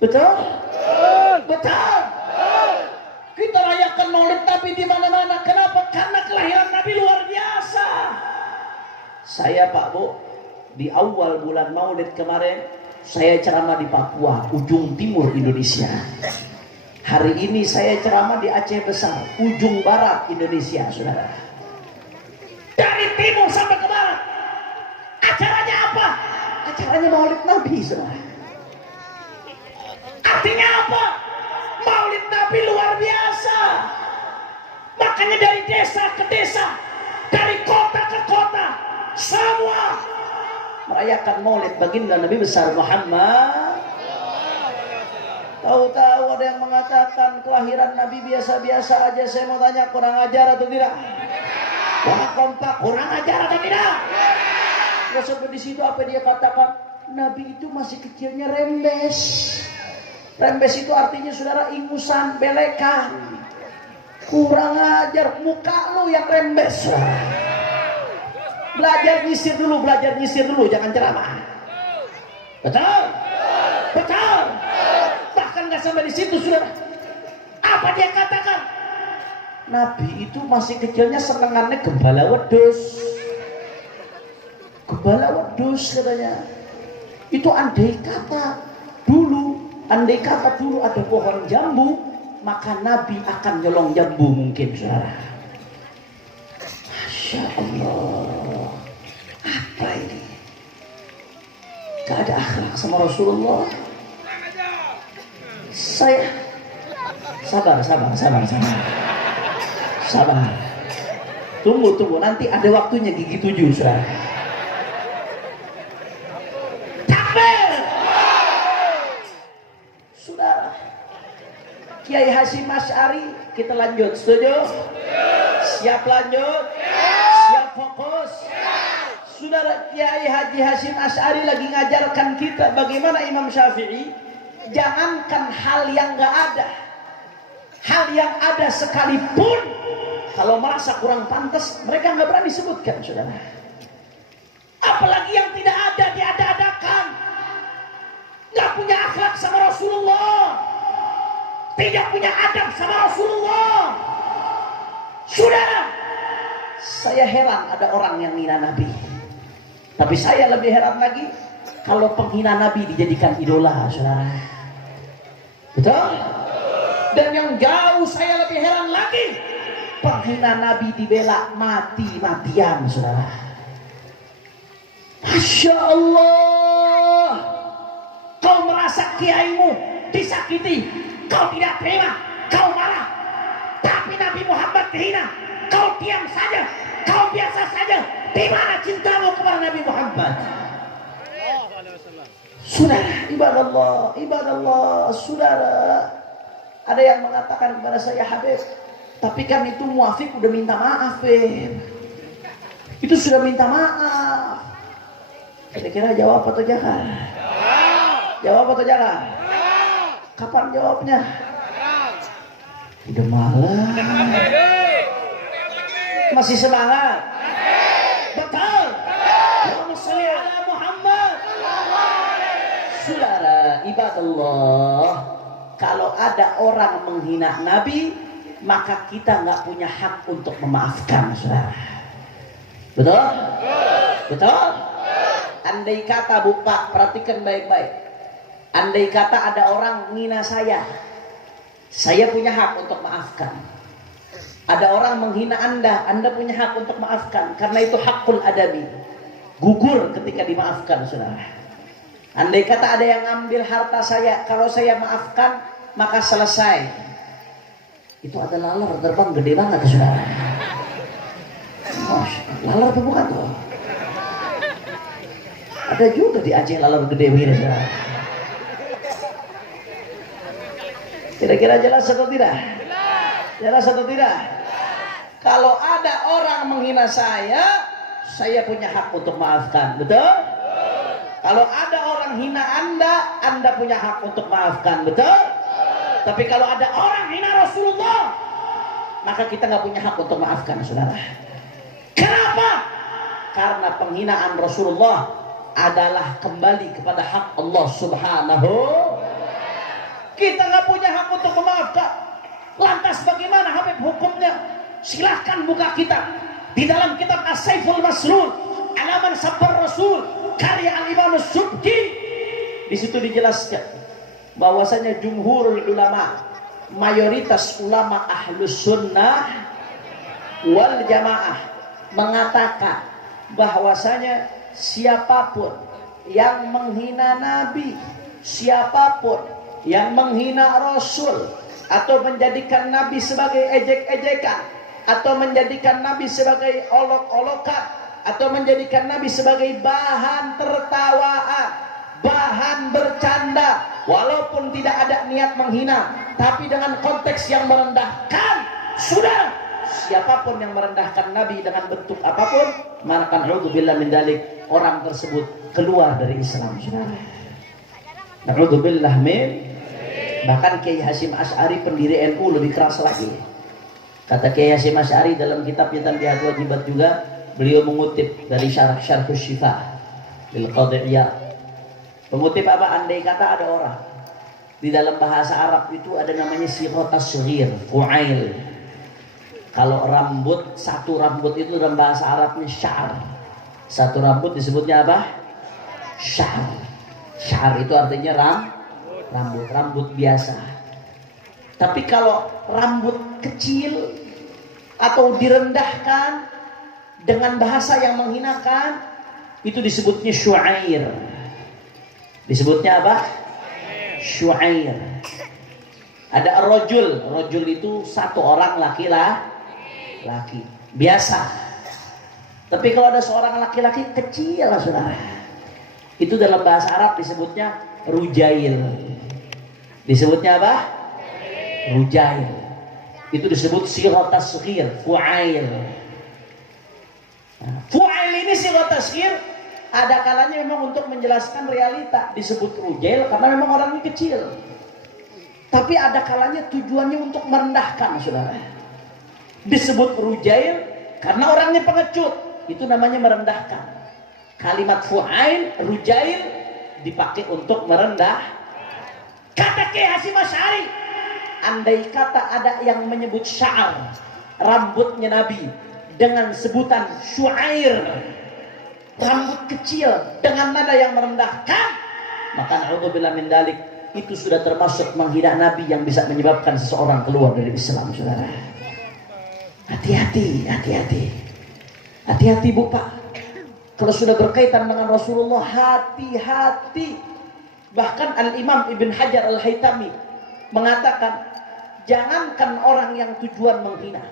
Betul? Betul. Kita rayakan Maulid Nabi di mana-mana. Kenapa? Karena kelahiran Nabi luar biasa. Saya Pak Bu, di awal bulan Maulid kemarin, saya ceramah di Papua, ujung timur Indonesia. Hari ini saya ceramah di Aceh Besar, ujung barat Indonesia, saudara. Dari timur sampai ke barat. Acaranya apa? Acaranya Maulid Nabi, saudara. Artinya apa? Maulid Nabi luar biasa. Makanya dari desa ke desa, dari kota ke kota, semua merayakan Maulid baginda Nabi besar Muhammad. Tahu-tahu ada yang mengatakan kelahiran Nabi biasa-biasa aja. Saya mau tanya, kurang ajar atau tidak? Wah, kompak, kurang ajar atau tidak? Terus sampai di situ apa dia katakan? Nabi itu masih kecilnya rembes. Rembes itu artinya saudara ingusan, belekan. Kurang ajar, muka lu yang rembes. Belajar nyisir dulu, jangan ceramah. Betul? Betul. Bahkan nggak sampai di situ saudara. Apa dia katakan? Nabi itu masih kecilnya senengannya gembala wedus. Gembala wedus katanya. Itu andai kata dulu ada pohon jambu, maka Nabi akan nyolong jambu mungkin saudara. Masya Allah. Apa ini? Gak ada akhlak sama Rasulullah. Saya sabar. Tunggu, nanti ada waktunya gigi 7 saudara. Takbir. Saudara, Kiai Hasyim Asy'ari, kita lanjut, setuju? Siap lanjut? Siap fokus? Saudara, Kiai Haji Hasyim Asy'ari lagi ngajarkan kita bagaimana Imam Syafi'i, jangankan hal yang gak ada, hal yang ada sekalipun, kalau merasa kurang pantas, mereka gak berani sebutkan, saudara. Apalagi yang tidak ada diada-adakan. Gak punya akhlak sama Rasulullah, tidak punya adab sama Rasulullah. Saudara, saya heran ada orang yang menghina Nabi. Tapi saya lebih heran lagi kalau penghina Nabi dijadikan idola, saudara. Betul? Dan yang jauh saya lebih heran lagi, penghina Nabi dibela mati-matian, saudara. Masya Allah. Kau merasa kiaimu disakiti, kau tidak terima, kau marah. Tapi Nabi Muhammad dihina, kau diam saja, kau biasa saja. Di mana cintamu kepada Nabi Muhammad? Saudara, ibadallah, saudara. Ada yang mengatakan kepada saya, Habib, tapi kan itu muafiq udah minta maaf, itu sudah minta maaf. Kira-kira jawab atau jangan? Jawab atau jangan? Kapan jawabnya? Udah malam. Masih semangat? Betul. Allahumma sholli ala Muhammad. Saudara, ibadallah, kalau ada orang menghina Nabi, maka kita nggak punya hak untuk memaafkan, saudara. Betul? Betul? Andai kata, Bu Pak, perhatikan baik-baik. Andai kata ada orang menghina saya punya hak untuk maafkan. Ada orang menghina Anda punya hak untuk maafkan. Karena itu hakul adabi. Gugur ketika dimaafkan, saudara. Andai kata ada yang ambil harta saya, kalau saya maafkan, maka selesai. Itu ada laler terbang gede banget, saudara. Laler apa bukan tuh? Ada juga di Aceh laler gede begini. Kira-kira jelas atau tidak? Jelas atau tidak? Kalau ada orang menghina saya punya hak untuk maafkan, betul? Kalau ada orang hina Anda punya hak untuk maafkan, betul? Tapi kalau ada orang hina Rasulullah, maka kita nggak punya hak untuk maafkan, saudara. Kenapa? Karena penghinaan Rasulullah adalah kembali kepada hak Allah Subhanahu. Kita nggak punya hak untuk memaafkan. Lantas bagaimana Habib hukumnya? Silahkan buka kitab. Di dalam kitab As-Saiful Maslul, Alaman Sabbar Rasul, karya Al-Imam Subki, di situ dijelaskan bahwasanya jumhurul ulama, mayoritas ulama ahlus sunnah wal jamaah mengatakan bahwasanya siapapun yang menghina Nabi, siapapun yang menghina Rasul, atau menjadikan Nabi sebagai ejek-ejekan, atau menjadikan Nabi sebagai olok-olokan, atau menjadikan Nabi sebagai bahan tertawaan, bahan bercanda, walaupun tidak ada niat menghina, tapi dengan konteks yang merendahkan, sudah, siapapun yang merendahkan Nabi dengan bentuk apapun, maka na'udzubillah min dzalik, orang tersebut keluar dari Islam. Na'udzubillah min. Bahkan Kiai Hasyim Asy'ari pendiri NU lebih keras lagi. Kata Kiai Hasyim Asy'ari dalam kitabnya Tanbihat Wajibat juga, beliau mengutip dari Syarah Syifah lil Qadhi Iyad. Mengutip apa? Andai kata ada orang di dalam bahasa Arab itu ada namanya sighah tasghir, fu'ail. Kalau rambut, satu rambut itu dalam bahasa Arabnya syar. Satu rambut disebutnya apa? Syar. Syar itu artinya rambut biasa. Tapi kalau rambut kecil atau direndahkan dengan bahasa yang menghinakan, itu disebutnya syu'air. Disebutnya apa? Syu'air. Ada rojul. Rojul itu satu orang laki-laki biasa. Tapi kalau ada seorang laki-laki kecil, saudara, itu dalam bahasa Arab disebutnya rujail. Disebutnya apa? Rujail. Itu disebut sighah tasghir, fu'ail. Fu'ail ini sighah tasghir, ada kalanya memang untuk menjelaskan realita disebut rujail karena memang orangnya kecil. Tapi ada kalanya tujuannya untuk merendahkan, saudara. Disebut rujail karena orangnya pengecut, itu namanya merendahkan. Kalimat fu'ail, rujail dipakai untuk merendah. Kata Kiai Hasyim Asy'ari, andai kata ada yang menyebut sya'ar, rambutnya Nabi, dengan sebutan syu'air, rambut kecil dengan nada yang merendahkan, maka na'udzubillah min dzalik, itu sudah termasuk menghina Nabi yang bisa menyebabkan seseorang keluar dari Islam, saudara. Hati-hati, hati-hati. Hati-hati, Bu Pak. Kalau sudah berkaitan dengan Rasulullah, hati-hati. Bahkan Al-Imam Ibn Hajar Al-Haytami mengatakan, jangankan orang yang tujuan menghina,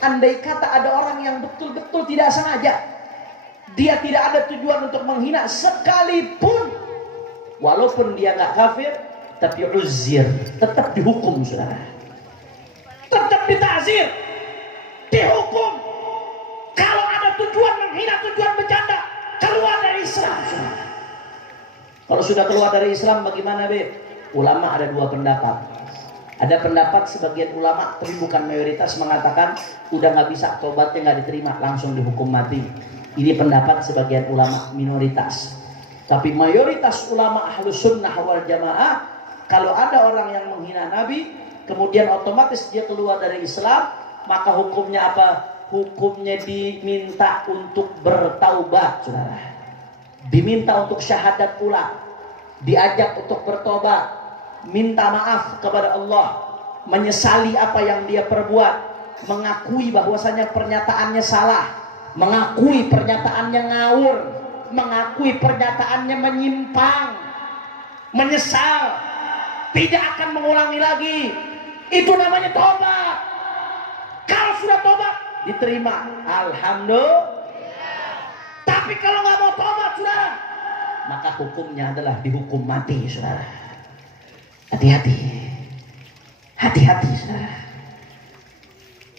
andai kata ada orang yang betul-betul tidak sengaja, dia tidak ada tujuan untuk menghina sekalipun, walaupun dia nggak kafir, tapi uzir, tetap dihukum, saudara. Tetap ditazir, dihukum. Kalau ada tujuan menghina, tujuan bercanda, keluar dari Islam, saudara. Kalau sudah keluar dari Islam bagaimana, Beb? Ulama ada dua pendapat. Ada pendapat sebagian ulama, tapi bukan mayoritas, mengatakan udah nggak bisa, tobatnya nggak diterima, langsung dihukum mati. Ini pendapat sebagian ulama, minoritas. Tapi mayoritas ulama ahlus sunnah wal jamaah, kalau ada orang yang menghina Nabi, kemudian otomatis dia keluar dari Islam, maka hukumnya apa? Hukumnya diminta untuk bertaubat, saudara. Diminta untuk syahadat pula, diajak untuk bertobat, minta maaf kepada Allah, menyesali apa yang dia perbuat, mengakui bahwasanya pernyataannya salah, mengakui pernyataannya ngawur, mengakui pernyataannya menyimpang, menyesal, tidak akan mengulangi lagi. Itu namanya tobat. Kalau sudah tobat diterima, alhamdulillah. Tapi kalau nggak mau tobat, saudara, maka hukumnya adalah dihukum mati, saudara. Hati-hati, hati-hati, saudara.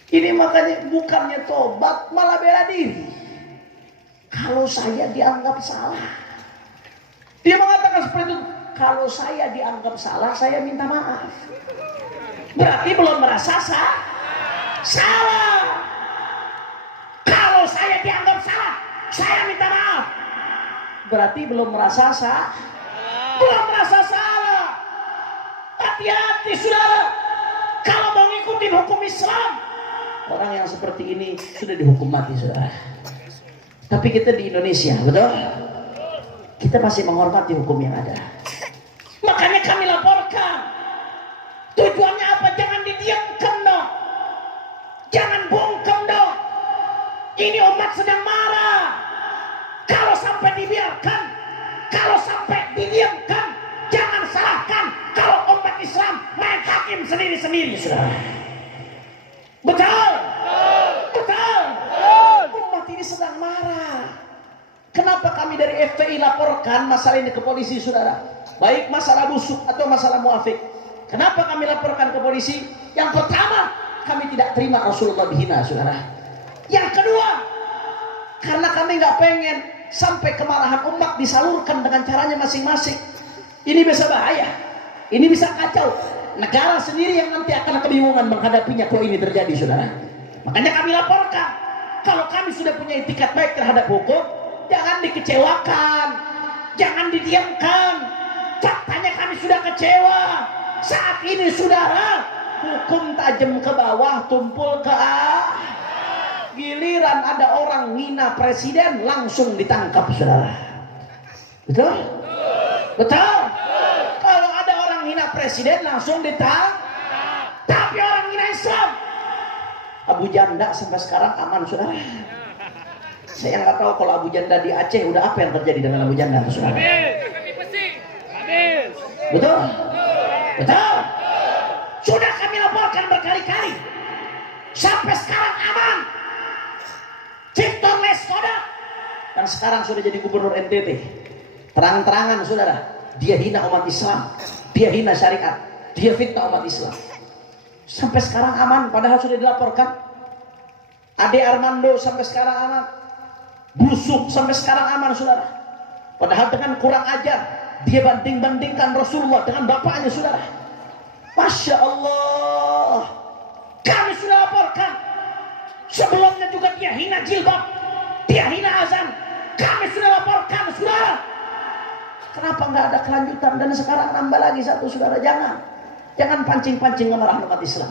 Ini makanya bukannya tobat, malah bela diri. Kalau saya dianggap salah, dia mengatakan seperti itu. Kalau saya dianggap salah, saya minta maaf. Berarti belum merasa salah. Kalau saya dianggap salah, saya minta maaf. Berarti belum merasa belum merasa salah. Hati-hati, saudara. Kalau mau ngikutin hukum Islam, orang yang seperti ini sudah dihukum mati, saudara. Tapi kita di Indonesia, betul? Kita masih menghormati hukum yang ada. Makanya kami laporkan. Tujuannya apa? Jangan didiamkan dong. Jangan bungkam dong. Ini umat sedang marah. Kalau sampai dibiarkan, kalau sampai didiamkan, jangan salahkan kalau umat Islam main hakim sendiri-sendiri, saudara. Betul? Betul? Umat ini sedang marah. Kenapa kami dari FPI laporkan masalah ini ke polisi, saudara? Baik masalah busuk atau masalah muafik. Kenapa kami laporkan ke polisi? Yang pertama, kami tidak terima Rasulullah dihina, saudara. Yang kedua, karena kami nggak pengen sampai kemarahan umat disalurkan dengan caranya masing-masing. Ini bisa bahaya. Ini bisa kacau. Negara sendiri yang nanti akan kebingungan menghadapinya kalau ini terjadi, saudara. Makanya kami laporkan. Kalau kami sudah punya itikat baik terhadap hukum, jangan dikecewakan, jangan didiamkan. Faktanya kami sudah kecewa. Saat ini, saudara, hukum tajam ke bawah, tumpul ke giliran ada orang ngina presiden, langsung ditangkap, saudara. Betul? Betul? Kalau ada orang ngina presiden, langsung ditangkap. Tapi orang ngina Islam, Abu Janda sampai sekarang aman, saudara. Saya nggak tahu kalau Abu Janda di Aceh udah apa yang terjadi dengan Abu Janda, saudara. Betul? Betul? Sudah kami laporkan berkali-kali. Sampai sekarang aman. Victor Leskoda yang sekarang sudah jadi gubernur NTT, terang-terangan, saudara, dia hina umat Islam, dia hina syariat, dia fitnah umat Islam. Sampai sekarang aman, padahal sudah dilaporkan. Ade Armando sampai sekarang aman. Busuk sampai sekarang aman, saudara. Padahal dengan kurang ajar, dia banding-bandingkan Rasulullah dengan bapaknya, saudara. Masya Allah. Kami sudah laporkan. Sebelumnya juga dia hina jilbab, dia hina azan. Kami sudah laporkan, saudara. Kenapa nggak ada kelanjutan? Dan sekarang nambah lagi satu, saudara. Jangan pancing-pancing kemarahan umat Islam.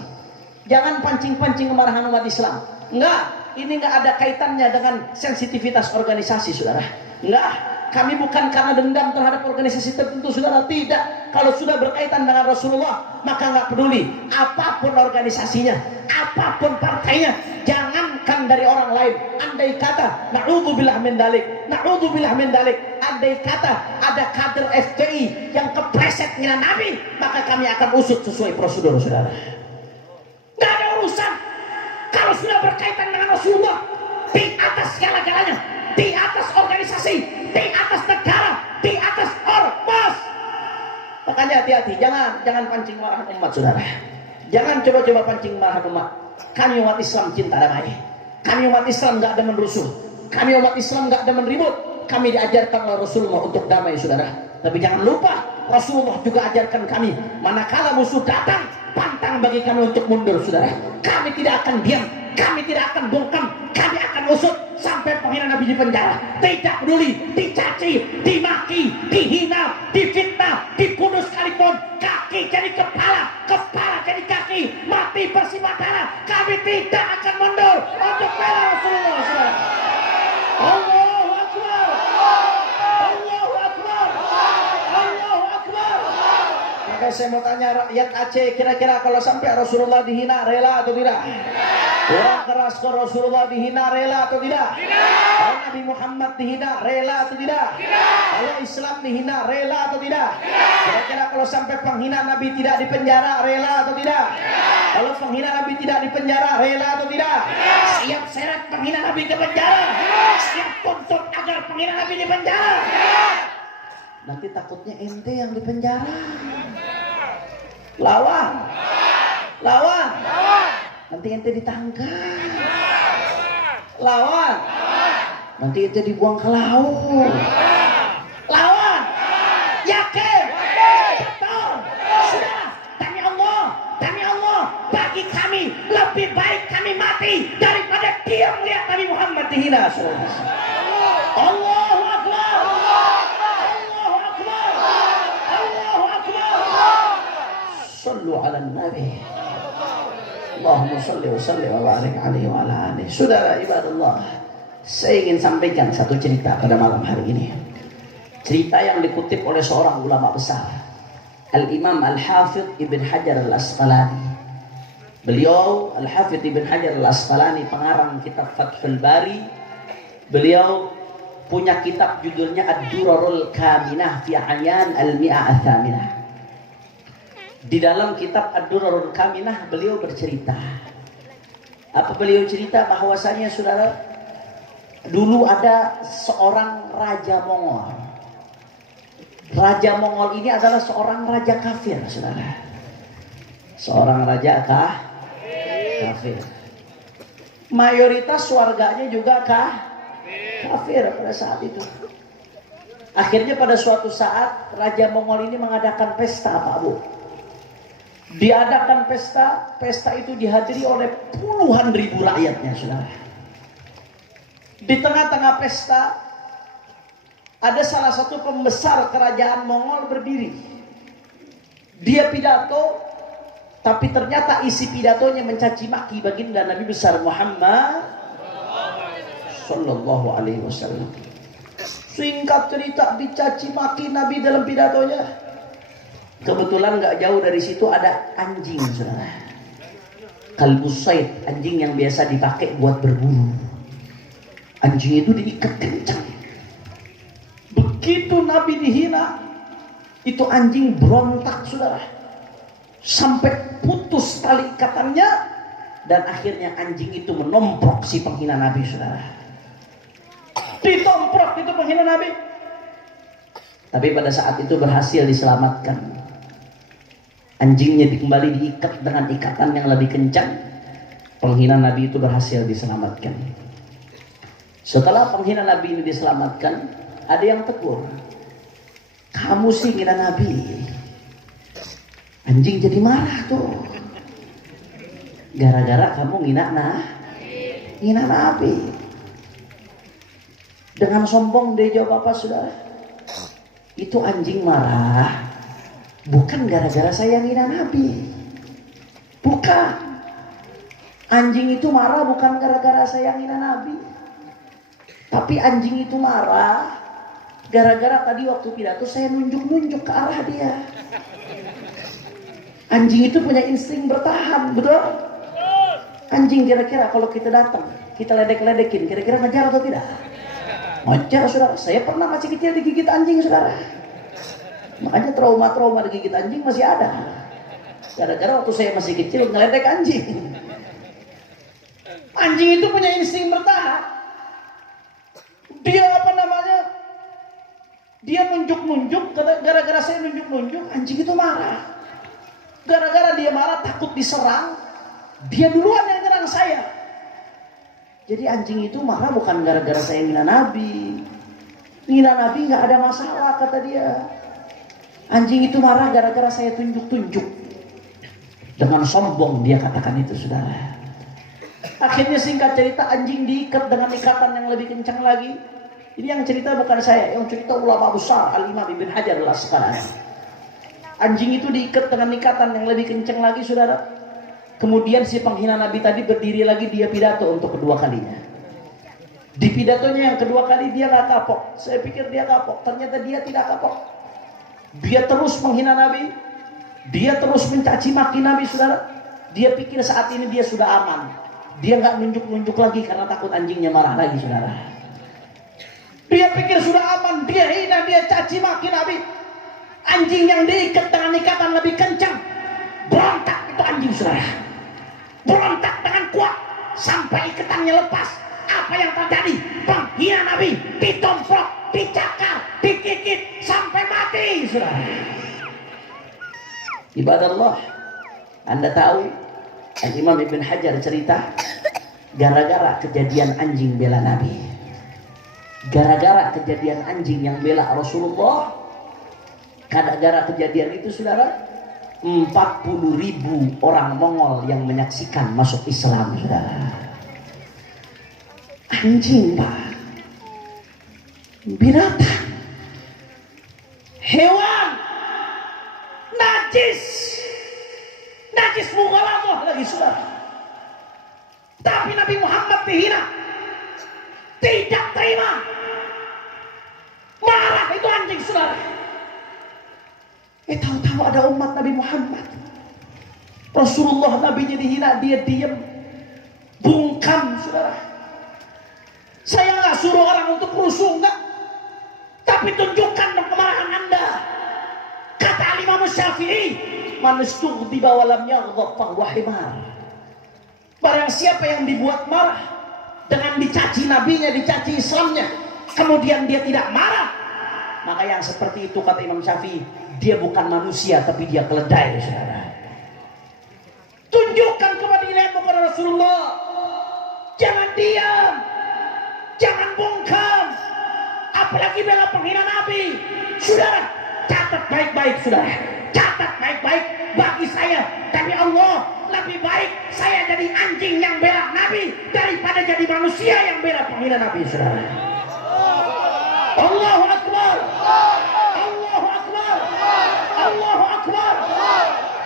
Jangan pancing-pancing kemarahan umat Islam. Enggak, ini nggak ada kaitannya dengan sensitivitas organisasi, saudara. Enggak, kami bukan karena dendam terhadap organisasi tertentu, saudara. Tidak. Kalau sudah berkaitan dengan Rasulullah, maka nggak peduli apapun organisasinya, apapun partainya. Jangankan dari orang lain. Andai kata, na'udzubillah min dalik, na'udzubillah min dalik. Andai kata ada kader FPI yang kepleset ngina Nabi, maka kami akan usut sesuai prosedur, saudara. Nggak ada urusan. Kalau sudah berkaitan dengan Rasulullah, di atas segala-galanya, di atas organisasi, di atas negara, di atas ormas. Makanya hati-hati, jangan pancing marahan umat, saudara. Jangan coba-coba pancing marahan umat. Kami umat Islam cinta damai. Kami umat Islam nggak ada merusuh. Kami umat Islam nggak ada ribut. Kami diajarkan oleh Rasulullah untuk damai, saudara. Tapi jangan lupa, Rasulullah juga ajarkan kami, manakala musuh datang, pantang bagi kami untuk mundur, saudara. Kami tidak akan diam, kami tidak akan bungkam, kami akan usut sampai penghina Nabi di penjara. Tidak peduli dicaci, dimaki, dihina, difitnah, dibunuh sekalipun, kaki jadi kepala, kepala jadi kaki, mati bersifat darah. Kami tidak akan mundur untuk bela Rasulullah, saudara. Allahu Akbar, Allahu Akbar, Allahu Akbar. Maka saya mau tanya rakyat Aceh, kira-kira kalau sampai Rasulullah dihina, rela atau tidak? Orang keras ke Rasulullah dihina, rela atau tidak? Kalau Nabi Muhammad dihina, rela atau tidak? Kalau Islam dihina, rela atau tidak? Kira-kira kalau sampai penghina Nabi tidak dipenjara, rela atau tidak? Kalau penghina Nabi tidak dipenjara, rela atau tidak? Siap seret penghina Nabi ke penjara, siap tuntut agar penghina Nabi dipenjara. nanti takutnya ente yang di penjara. Lawan, lawan, nanti ente ditangkap. Lawan, nanti ente dibuang ke laut. Lawan, yakin, betul, sudah. Demi Allah, bagi kami lebih baik kami mati daripada diam melihat Nabi Muhammad dihina. Allahu Akbar, Allahu Akbar, Allahu Akbar. Sallu ala Nabi. Allahumma salli wa sallim wa barik alaihi wa ala alihi. Saudara ibadallah, saya ingin sampaikan satu cerita pada malam hari ini. Cerita yang dikutip oleh seorang ulama besar, Al-Imam Al-Hafidh Ibn Hajar Al-Asqalani. Beliau Al-Hafidh Ibn Hajar Al-Asqalani pengarang kitab Fathul Bari. Beliau punya kitab judulnya Ad-Durarul Kaminah fi Ayan Al-Mi'ah Ats-Tsaminah. Di dalam kitab Ad-Durarul Kaminah beliau bercerita. Apa beliau cerita? Bahwasanya saudara, dulu ada seorang raja Mongol. Raja Mongol ini adalah seorang raja kafir, saudara. Seorang raja kafir. Mayoritas warganya juga kafir pada saat itu. Akhirnya pada suatu saat Raja Mongol ini mengadakan pesta, Pak Bu. Diadakan pesta itu dihadiri oleh puluhan ribu rakyatnya, saudara. Di tengah-tengah pesta ada salah satu pembesar kerajaan Mongol berdiri. Dia pidato, tapi ternyata isi pidatonya mencaci maki baginda Nabi besar Muhammad Sallallahu Alaihi Wasallam. Singkat cerita, dicaci maki Nabi dalam pidatonya. Kebetulan nggak jauh dari situ ada anjing, saudara. Kalbus sayd, anjing yang biasa dipakai buat berburu. Anjing itu diikat kencang. Begitu Nabi dihina, itu anjing berontak, saudara, sampai putus tali ikatannya, dan akhirnya anjing itu menomprok si penghina Nabi, saudara. Ditomprok itu penghina Nabi, tapi pada saat itu berhasil diselamatkan. Anjingnya kembali diikat dengan ikatan yang lebih kencang. Penghina Nabi itu berhasil diselamatkan. Setelah penghina Nabi ini diselamatkan, ada yang tegur, kamu sih ngina Nabi. Anjing jadi marah tuh, gara-gara kamu ngina Nabi. Dengan sombong dia jawab apa, saudara? Itu anjing marah bukan gara-gara saya ngina Nabi. Bukan. Anjing itu marah bukan gara-gara saya ngina Nabi. Tapi anjing itu marah gara-gara tadi waktu pidato saya nunjuk-nunjuk ke arah dia. Anjing itu punya insting bertahan, betul? Anjing kira-kira kalau kita datang, kita ledek-ledekin, kira-kira ngejar atau tidak? Ngejar, saudara. Saya pernah masih kecil digigit anjing, saudara. Makanya trauma-trauma digigit anjing masih ada. Gara-gara waktu saya masih kecil ngeledek anjing. Anjing itu punya insting bertahan. Dia dia nunjuk-nunjuk, gara-gara saya nunjuk-nunjuk, anjing itu marah. Gara-gara dia marah, takut diserang, dia duluan yang nyerang saya. Jadi anjing itu marah bukan gara-gara saya ngina Nabi. Ngina Nabi nggak ada masalah, kata dia. Anjing itu marah gara-gara saya tunjuk-tunjuk. Dengan sombong dia katakan itu, saudara. Akhirnya singkat cerita, anjing diikat dengan ikatan yang lebih kencang lagi. Ini yang cerita bukan saya, yang cerita ulama besar Al-Imam Ibn Hajar Al-Asqalani. Anjing itu diikat dengan ikatan yang lebih kencang lagi, saudara. Kemudian si penghina Nabi tadi berdiri lagi, dia pidato untuk kedua kalinya. Di pidatonya yang kedua kali dia gak kapok. Saya pikir dia kapok, ternyata dia tidak kapok. Dia terus menghina Nabi, dia terus mencaci maki Nabi, saudara. Dia pikir saat ini dia sudah aman. Dia gak nunjuk-nunjuk lagi karena takut anjingnya marah lagi, saudara. Dia pikir sudah aman, dia hina, dia caci maki Nabi. Anjing yang diikat dengan ikatan lebih kencang, berontak itu anjing, saudara. Berontak dengan kuat sampai ikatannya lepas. Apa yang terjadi? Bang, hina Nabi, ditomprok, dicakar, dikikit sampai mati, saudara. Ibadah Allah, Anda tahu Imam Ibn Hajar cerita gara-gara kejadian anjing bela Nabi, gara-gara kejadian anjing yang bela Rasulullah, gara-gara kejadian itu saudara, 40.000 orang Mongol yang menyaksikan masuk Islam, saudara. Anjing, Pak, binatang, hewan, najis mughaladhah lagi, saudara. Tapi Nabi Muhammad dihina, tidak terima, marah itu anjing, saudara. Tahu-tahu ada umat Nabi Muhammad, Rasulullah Nabinya dihina, dia diam, bungkam, saudara. Saya nggak suruh orang untuk rusuh, enggak, tapi tunjukkan kemarahan Anda. Kata Imam Syafi'i, man istughdiba wa lam yaghdab fahuwa himar. Barang siapa yang dibuat marah dengan dicaci nabinya, dicaci Islamnya, kemudian dia tidak marah, maka yang seperti itu kata Imam Syafi'i, dia bukan manusia tapi dia keledai, saudara. Tunjukkan kepedulianmu kepada Rasulullah. Jangan diam, jangan bungkam, apalagi bela penghina Nabi. Saudara, catat baik-baik, saudara, catat baik-baik. Bagi saya dari Allah lebih baik saya jadi anjing yang bela Nabi daripada jadi manusia yang bela penghina Nabi, saudara. Allahu Akbar, Allahu Akbar, Allahu Akbar.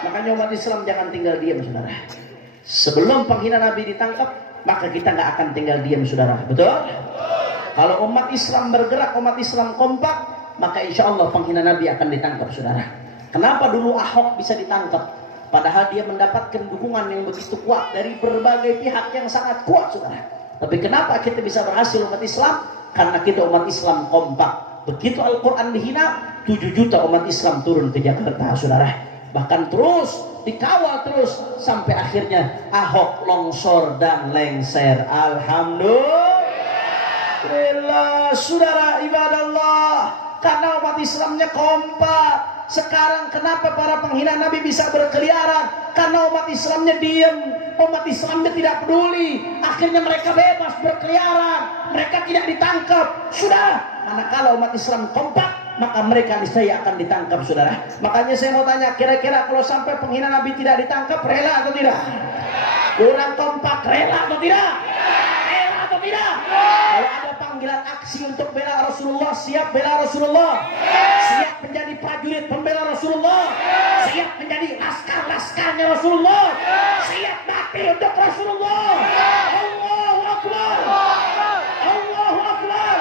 Makanya umat Islam jangan tinggal diam, saudara. Sebelum penghina Nabi ditangkap, maka kita nggak akan tinggal diam, saudara. Betul? Kalau umat Islam bergerak, umat Islam kompak, maka insya Allah penghina Nabi akan ditangkap, saudara. Kenapa dulu Ahok bisa ditangkap? Padahal dia mendapatkan dukungan yang begitu kuat dari berbagai pihak yang sangat kuat, saudara. Tapi kenapa kita bisa berhasil umat Islam? Karena kita umat Islam kompak. Begitu Al-Quran dihina, 7 juta umat Islam turun ke Jakarta, saudara. Bahkan terus dikawal terus sampai akhirnya Ahok longsor dan lengser. Alhamdulillah, saudara, ibadah Allah. Karena umat Islamnya kompak. Sekarang kenapa para penghina Nabi bisa berkeliaran? Karena umat Islamnya diam, umat Islamnya tidak peduli. Akhirnya mereka bebas berkeliaran, mereka tidak ditangkap, saudara. Karena kalau umat Islam kompak, maka mereka niscaya akan ditangkap, saudara. Makanya saya mau tanya, kira-kira kalau sampai penghina Nabi tidak ditangkap, rela atau tidak? Kurang kompak, rela atau tidak? Rela atau tidak? Kalau ada panggilan aksi untuk bela Rasulullah, siap bela Rasulullah? Siap menjadi prajurit pembela Rasulullah? Siap menjadi laskar-laskarnya Rasulullah? Siap mati untuk Rasulullah? Allahu Akbar, Allahu Akbar,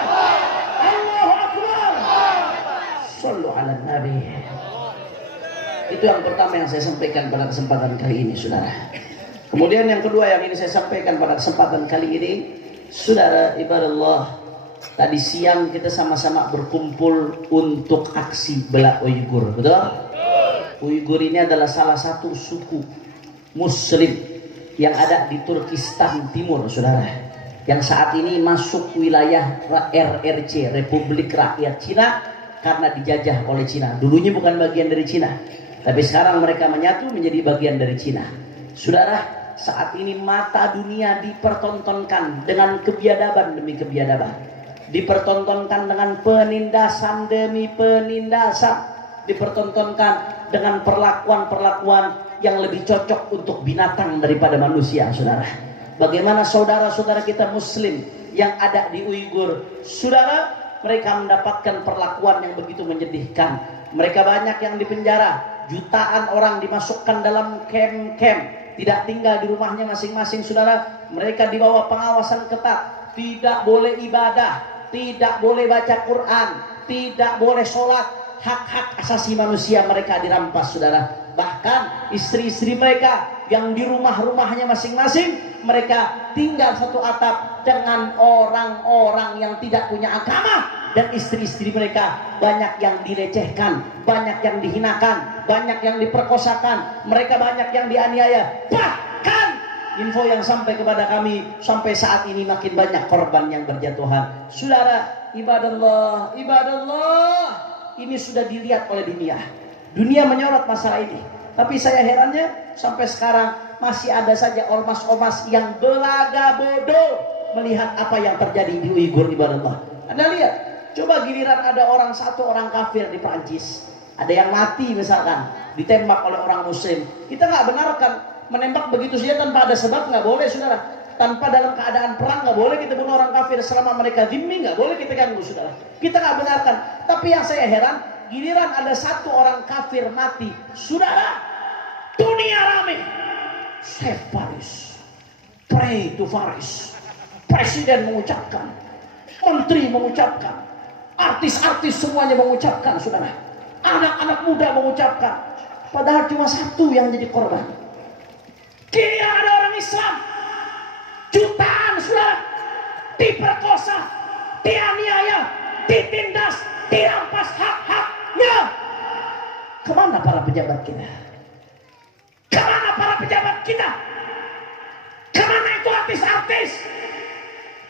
Allahu Akbar. Sallu ala Nabi. Itu yang pertama yang saya sampaikan pada kesempatan kali ini, saudara. Kemudian yang kedua yang ini saya sampaikan pada kesempatan kali ini, saudara, ibadah Allah. Tadi siang kita sama-sama berkumpul untuk aksi bela Uighur, betul? Uighur ini adalah salah satu suku Muslim yang ada di Turkistan Timur, saudara. Yang saat ini masuk wilayah RRC, Republik Rakyat Cina, karena dijajah oleh Cina. Dulunya bukan bagian dari Cina, tapi sekarang mereka menyatu menjadi bagian dari Cina. Saudara, saat ini mata dunia dipertontonkan dengan kebiadaban demi kebiadaban. Dipertontonkan dengan penindasan demi penindasan, dipertontonkan dengan perlakuan-perlakuan yang lebih cocok untuk binatang daripada manusia, saudara. Bagaimana saudara-saudara kita Muslim yang ada di Uighur, saudara, mereka mendapatkan perlakuan yang begitu menyedihkan. Mereka banyak yang dipenjara, jutaan orang dimasukkan dalam camp-camp, tidak tinggal di rumahnya masing-masing, saudara. Mereka di bawah pengawasan ketat, tidak boleh ibadah, tidak boleh baca Quran, tidak boleh sholat. Hak-hak asasi manusia mereka dirampas, saudara. Bahkan istri-istri mereka yang di rumah-rumahnya masing-masing, mereka tinggal satu atap dengan orang-orang yang tidak punya agama. Dan istri-istri mereka banyak yang dilecehkan, banyak yang dihinakan, banyak yang diperkosakan, mereka banyak yang dianiaya. Bahkan info yang sampai kepada kami sampai saat ini makin banyak korban yang berjatuhan. Saudara, ibadallah, ini sudah dilihat oleh dunia. Dunia menyorot masalah ini. Tapi saya herannya sampai sekarang masih ada saja ormas-ormas yang belaga bodoh melihat apa yang terjadi di Uighur, ibadallah. Anda lihat, coba giliran ada satu orang kafir di Prancis, ada yang mati misalkan, ditembak oleh orang muslim. Kita nggak benarkan menembak begitu saja tanpa ada sebab, nggak boleh saudara. Tanpa dalam keadaan perang nggak boleh kita bunuh orang kafir, selama mereka dhimmi nggak boleh kita ganggu saudara. Kita nggak benarkan. Tapi yang saya heran, giliran ada satu orang kafir mati, saudara, dunia rame. Save Paris, pray to Paris. Presiden mengucapkan, menteri mengucapkan, artis-artis semuanya mengucapkan, saudara. Anak-anak muda mengucapkan. Padahal cuma satu yang jadi korban. Kini ada orang Islam, jutaan saudara, diperkosa, dianiaya, ditindas, dirampas hak-haknya. Kemana para pejabat kita? Kemana para pejabat kita? Kemana itu artis-artis?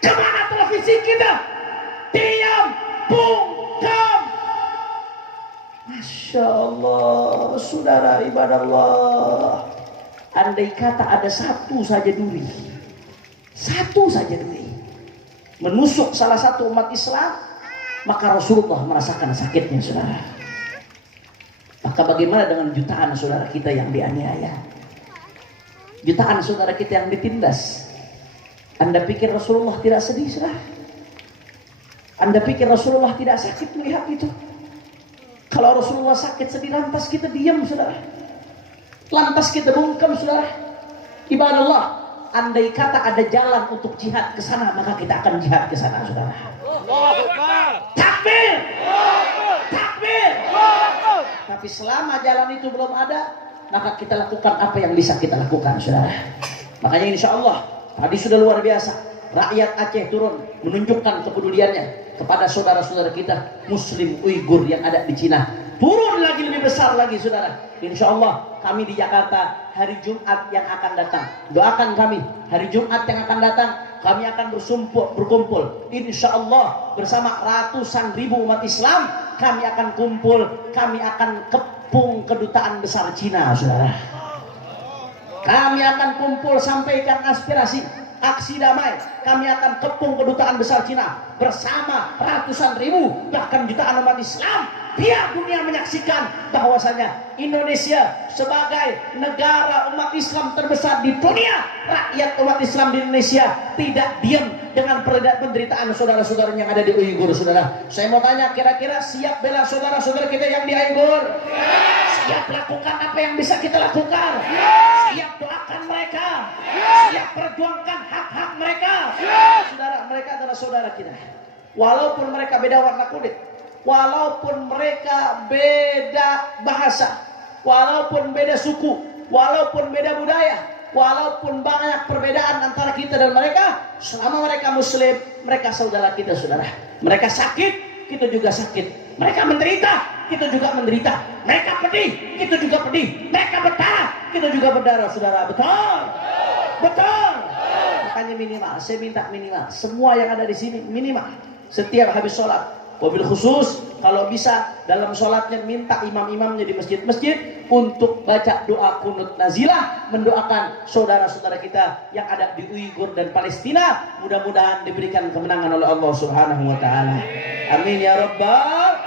Kemana televisi kita? Diam, bungkam. Masya Allah, saudara ibadallah. Andai kata ada satu saja duri menusuk salah satu umat Islam, maka Rasulullah merasakan sakitnya saudara. Maka bagaimana dengan jutaan saudara kita yang dianiaya, jutaan saudara kita yang ditindas? Anda pikir Rasulullah tidak sedih saudara? Anda pikir Rasulullah tidak sakit melihat itu? Kalau Rasulullah sakit sedih, lantas kita diam saudara, lantas kita bungkam saudara. Ibadallah, andai kata ada jalan untuk jihad ke sana, maka kita akan jihad ke sana saudara. Takbir, takbir. Tapi selama jalan itu belum ada, maka kita lakukan apa yang bisa kita lakukan saudara. Makanya insya Allah tadi sudah luar biasa, rakyat Aceh turun menunjukkan kepeduliannya kepada saudara-saudara kita Muslim Uighur yang ada di Cina. Turun lagi lebih besar lagi saudara. Insya Allah kami di Jakarta hari Jumat yang akan datang, doakan kami, hari Jumat yang akan datang kami akan berkumpul insya Allah bersama ratusan ribu umat Islam. Kami akan kumpul, kami akan kepung kedutaan besar Cina saudara. Kami akan kumpul sampaikan aspirasi, aksi damai. Kami akan kepung kedutaan besar Cina bersama ratusan ribu bahkan jutaan umat Islam. Biar dunia menyaksikan bahwasanya Indonesia sebagai negara umat Islam terbesar di dunia, rakyat umat Islam di Indonesia tidak diam dengan penderitaan saudara-saudara yang ada di Uighur saudara. Saya mau tanya, kira-kira siap bela saudara-saudara kita yang di Uighur? Siap lakukan apa yang bisa kita lakukan? Siap doakan mereka? Siap perjuangkan hak-hak mereka? Saudara, mereka adalah saudara kita. Walaupun mereka beda warna kulit, walaupun mereka beda bahasa, walaupun beda suku, walaupun beda budaya, walaupun banyak perbedaan antara kita dan mereka, selama mereka Muslim, mereka saudara kita saudara. Mereka sakit, kita juga sakit. Mereka menderita, kita juga menderita. Mereka pedih, kita juga pedih. Mereka berdarah, kita juga berdarah saudara. Betul? Betul. Makanya minimal, saya minta minimal semua yang ada di sini minimal setiap habis sholat, wabil khusus kalau bisa dalam sholatnya minta imam-imamnya di masjid-masjid untuk baca doa kunut nazilah, mendoakan saudara-saudara kita yang ada di Uighur dan Palestina. Mudah-mudahan diberikan kemenangan oleh Allah Subhanahu wa ta'ala. Amin ya rabbal.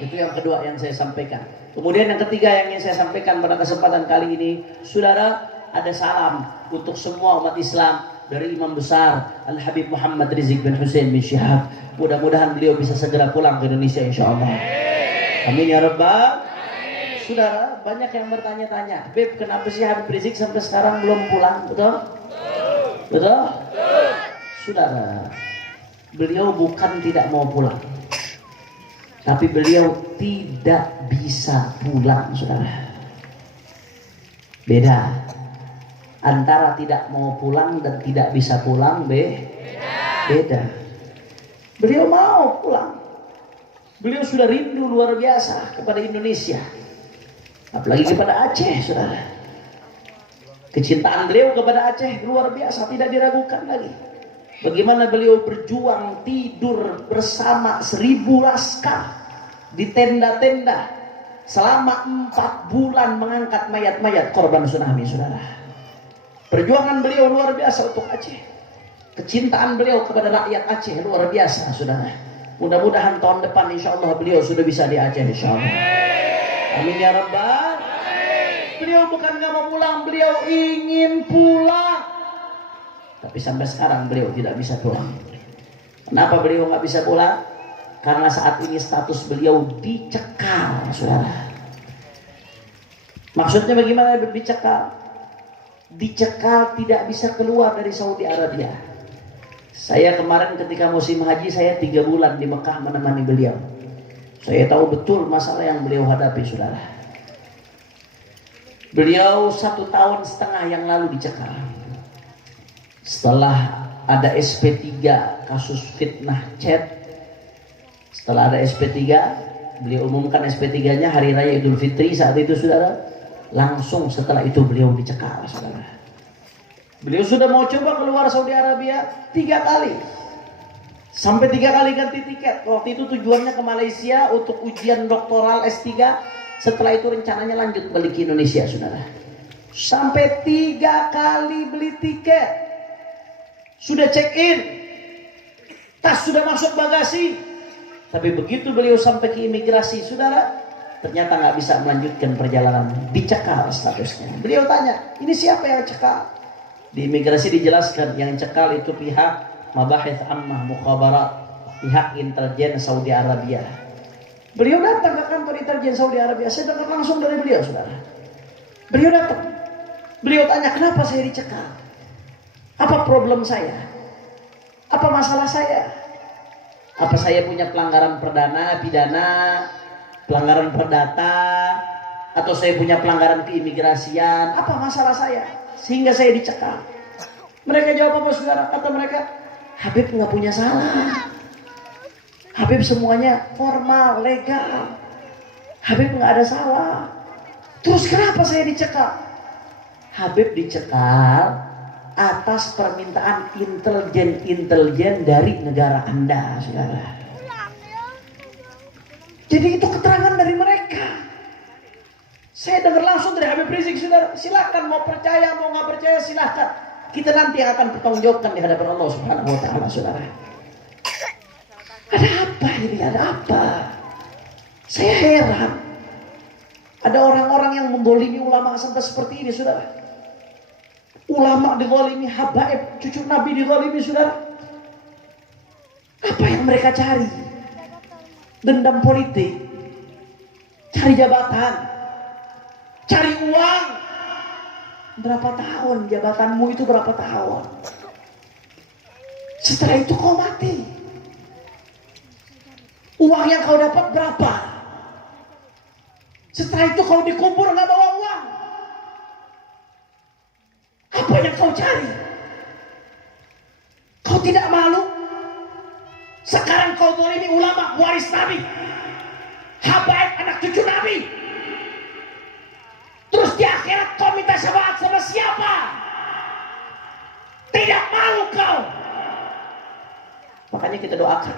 Itu yang kedua yang saya sampaikan. Kemudian yang ketiga yang ingin saya sampaikan pada kesempatan kali ini, saudara, ada salam untuk semua umat Islam dari Imam Besar Al-Habib Muhammad Rizik bin Hussein bin Syihab. Mudah-mudahan beliau bisa segera pulang ke Indonesia insyaallah. Amin ya rabbal. Saudara, banyak yang bertanya-tanya, Beb, kenapa sih Habib Rizik sampai sekarang belum pulang? Betul? Betul? Saudara, beliau bukan tidak mau pulang, tapi beliau tidak bisa pulang saudara. Beda antara tidak mau pulang dan tidak bisa pulang, beda. Beliau mau pulang. Beliau sudah rindu luar biasa kepada Indonesia, apalagi kepada Aceh, saudara. Kecintaan beliau kepada Aceh luar biasa, tidak diragukan lagi. Bagaimana beliau berjuang tidur bersama 1000 laskar di tenda-tenda selama 4 bulan mengangkat mayat-mayat korban tsunami, saudara. Perjuangan beliau luar biasa untuk Aceh. Kecintaan beliau kepada rakyat Aceh luar biasa, saudara. Mudah-mudahan tahun depan insya Allah beliau sudah bisa di Aceh, insya Allah. Amin ya Rabbal. Beliau bukan gak mau pulang, beliau ingin pulang. Tapi sampai sekarang beliau tidak bisa pulang. Kenapa beliau gak bisa pulang? Karena saat ini status beliau dicekal, saudara. Maksudnya bagaimana dicekal? Dicekal tidak bisa keluar dari Saudi Arabia. Saya kemarin ketika musim haji, saya 3 bulan di Mekah menemani beliau. Saya tahu betul masalah yang beliau hadapi, saudara. Beliau 1,5 tahun yang lalu dicekal. Setelah ada SP3 kasus fitnah chat, setelah ada SP3, beliau umumkan SP3-nya hari raya Idul Fitri saat itu, saudara. Langsung setelah itu beliau dicekal, saudara. Beliau sudah mau coba keluar Saudi Arabia 3 kali. Sampai 3 kali ganti tiket. Waktu itu tujuannya ke Malaysia untuk ujian doktoral S3. Setelah itu rencananya lanjut balik ke Indonesia, saudara. Sampai 3 kali beli tiket. Sudah check in. Tas sudah masuk bagasi. Tapi begitu beliau sampai ke imigrasi, saudara, ternyata nggak bisa melanjutkan perjalanan. Dicekal statusnya. Beliau tanya, ini siapa yang cekal? Di imigrasi dijelaskan, yang cekal itu pihak Mabahith Ammah Mukhabarat, pihak intelijen Saudi Arabia. Beliau datang ke kantor intelijen Saudi Arabia. Saya dengar langsung dari beliau, saudara. Beliau datang. Beliau tanya, kenapa saya dicekal? Apa problem saya? Apa masalah saya? Apa saya punya pelanggaran pidana, pelanggaran perdata, atau saya punya pelanggaran keimigrasian? Apa masalah saya sehingga saya dicekal? Mereka jawab apa, saudara? Kata mereka, Habib nggak punya salah. Habib semuanya formal, legal. Habib nggak ada salah. Terus kenapa saya dicekal? Habib dicekal atas permintaan intelijen dari negara Anda, saudara. Jadi itu keterangan dari mereka. Saya dengar langsung dari Habib Rizik, saudara. Silakan mau percaya mau nggak percaya silakan. Kita nanti akan bertanggungjawabkan di hadapan Allah Subhanahu Wa Taala, saudara. Ada apa ini? Ada apa? Saya heran. Ada orang-orang yang membolimi ulama sampai seperti ini, saudara. Ulama dizalimi, habaib, cucu Nabi dizalimi, saudara. Apa yang mereka cari? Dendam politik, cari jabatan, cari uang. Berapa tahun jabatanmu itu, berapa tahun? Setelah itu kau mati. Uang yang kau dapat berapa? Setelah itu kau dikubur nggak bawa uang. Apa yang kau cari? Kau tidak malu? Sekarang kau zalimi ulama waris Nabi, habaib anak cucu Nabi. Terus di akhirat kau minta syafaat sama siapa? Tidak malu kau? Makanya kita doakan,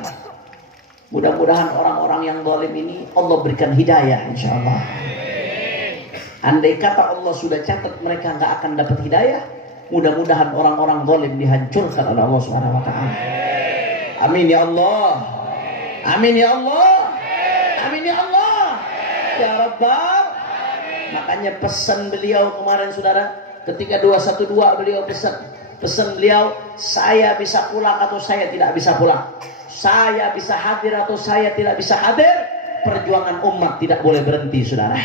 mudah-mudahan orang-orang yang zalim ini Allah berikan hidayah, insya Allah. Andai kata Allah sudah catat mereka nggak akan dapat hidayah, mudah-mudahan orang-orang zalim dihancurkan oleh Allah Subhanahu Wa Taala. Amin ya Allah. Amin ya Allah. Amin ya Allah. Ya Rabbal. Makanya pesan beliau kemarin, saudara, ketika 212 beliau pesan beliau, saya bisa pulang atau saya tidak bisa pulang, saya bisa hadir atau saya tidak bisa hadir. Perjuangan umat tidak boleh berhenti, saudara.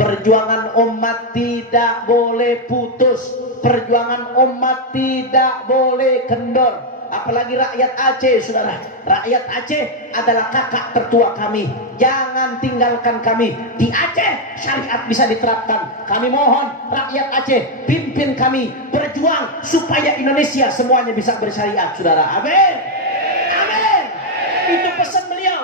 Perjuangan umat tidak boleh putus. Perjuangan umat tidak boleh kendor. Apalagi rakyat Aceh, saudara. Rakyat Aceh adalah kakak tertua kami. Jangan tinggalkan kami. Di Aceh syariat bisa diterapkan. Kami mohon rakyat Aceh pimpin kami berjuang supaya Indonesia semuanya bisa bersyariat, saudara. Amin. Amin. Itu pesan beliau.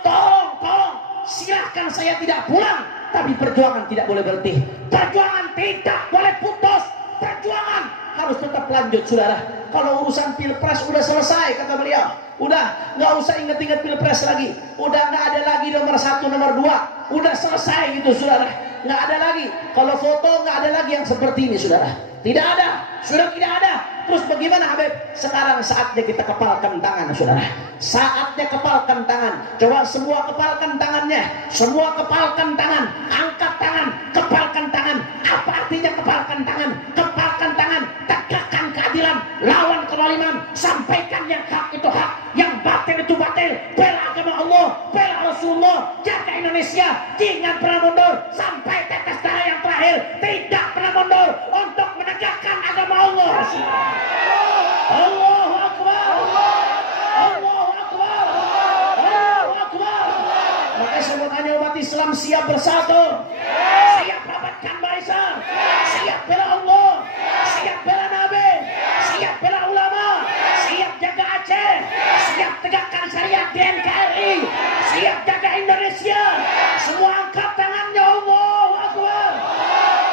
Tolong silahkan saya tidak pulang, tapi perjuangan tidak boleh berhenti. Perjuangan tidak boleh putus. perjuangan harus tetap lanjut, saudara. Kalau urusan pilpres udah selesai, kata beliau, udah nggak usah inget-inget pilpres lagi, udah nggak ada lagi nomor 1, nomor 2, udah selesai gitu, saudara. Nggak ada lagi. Kalau foto nggak ada lagi yang seperti ini, saudara. Tidak ada, sudah tidak ada. Terus bagaimana, Habib? Sekarang saatnya kita kepalkan tangan, saudara. Saatnya kepalkan tangan. Coba semua kepalkan tangannya. Semua kepalkan tangan. Angkat tangan, kepalkan tangan. Apa artinya kepalkan tangan? Kepalkan tangan, tegakkan keadilan, lawan kezaliman, sampaikan yang hak itu hak, yang batil itu batil. Bela agama Allah, bela Rasulullah, jaga Indonesia, jangan pernah mundur sampai tetes darah yang terakhir. Tidak pernah mundur untuk menegakkan agama Allah. Allahu Akbar, Allahu Akbar, Allahu Akbar. Maka semuanya umat Islam siap bersatu, siap rapatkan barisan, siap bela Allah, siap bela Nabi, siap bela ulama, siap jaga Aceh, siap tegakkan syariat di NKRI, siap jaga Indonesia. Semua angkat tangannya. Allahu Akbar,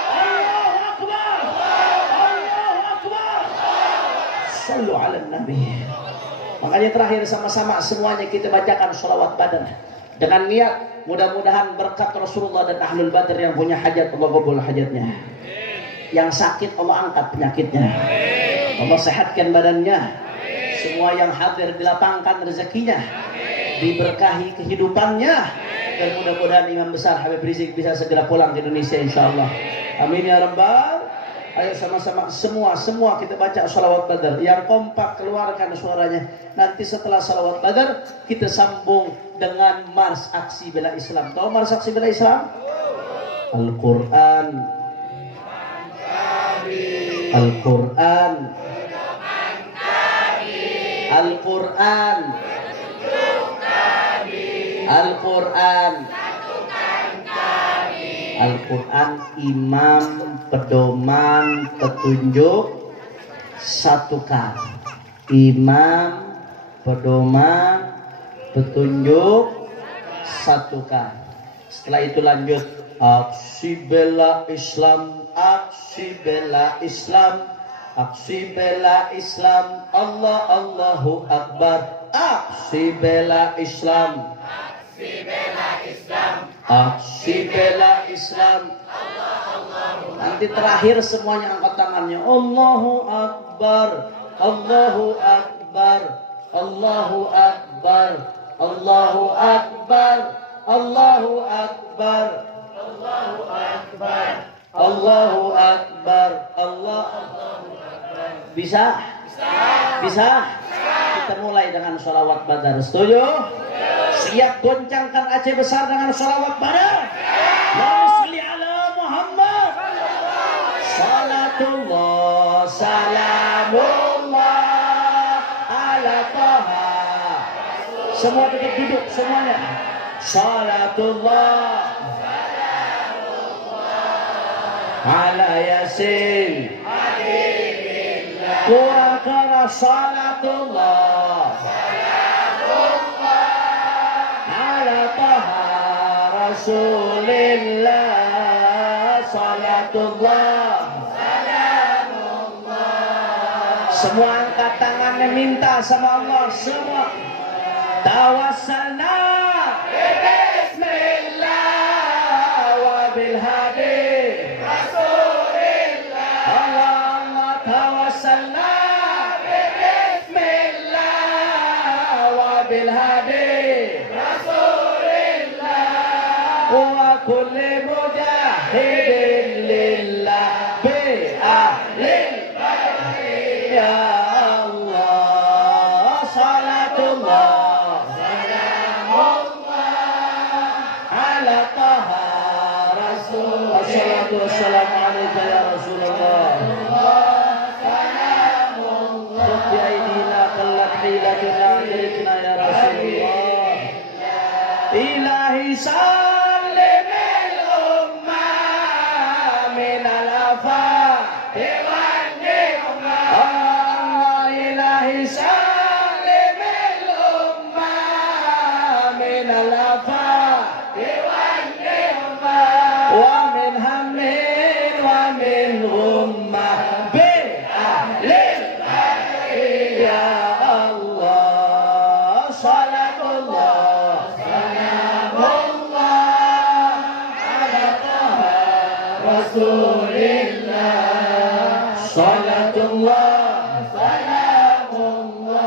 Allahu Akbar, Allahu Akbar. Sallu ala Nabi. Makanya terakhir sama-sama semuanya kita bacakan sholawat Badar dengan niat mudah-mudahan berkat Rasulullah dan Ahlul Badar yang punya hajat Allah kabul hajatnya, yang sakit Allah angkat penyakitnya, Allah sehatkan badannya, semua yang hadir dilapangkan rezekinya, diberkahi kehidupannya, dan mudah-mudahan Imam Besar Habib Rizik bisa segera pulang ke Indonesia insyaallah. Amin ya rabbal. Ayo sama-sama semua kita baca sholawat Badar. Yang kompak keluarkan suaranya. Nanti setelah sholawat Badar kita sambung dengan mars aksi bela Islam. Tahu mars aksi bela Islam? Al-Quran, Al-Quran, Al-Quran, Al-Quran, Al-Quran, imam, pedoman, petunjuk, satukan. Imam, pedoman, petunjuk, satukan. Setelah itu lanjut aksi bela Islam, aksi bela Islam, aksi bela Islam, Allah Allahu Akbar. Aksi bela Islam, aksi bela Islam, aksi bela Islam. Nanti terakhir semuanya angkat tangannya. Allahu Akbar, Allahu Akbar, Allahu Akbar, Allahu Akbar, Allahu Akbar, Allahu Akbar, Allahu Akbar, Allahu Akbar. Bisa? Bisa? Kita mulai dengan sholawat Badar. Setuju? Siap goncangkan Aceh Besar dengan sholawat Badar. Allahumma sholli ala Muhammad. Salatullah, salamullah ala Taha. Semua duduk semuanya. Salatullah, ala Yasin. Kurang keras. Salatullah, ala Taha Rasulillah. Salatullah, semua angkat tangannya minta sama Allah. Semua tawassalna bismillah wa bil hadi Rasulillah. Allahumma tawassalna bismillah wa bil hadi Rasulillah wa kulli mujahidin lillah bi ahlil bait. Ya Allah, salatullah, salamullah ala Taha Rasul. Wassalatu wassalamu alaika ya Rasulullah. Rasulillah. Salatullah salamullah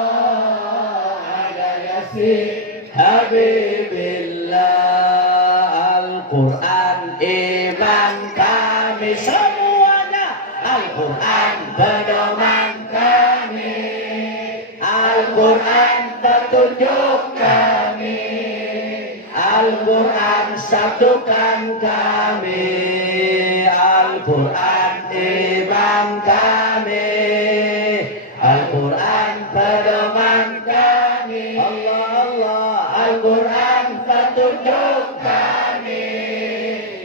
ala yasin Habibillah. Al-Quran iman kami semuanya, Al-Quran pedoman kami, Al-Quran petunjuk kami, Al-Quran satukan kami, Al-Quran iman kami, Al-Quran pedoman kami, Allah Allah, Al-Quran petunjuk kami,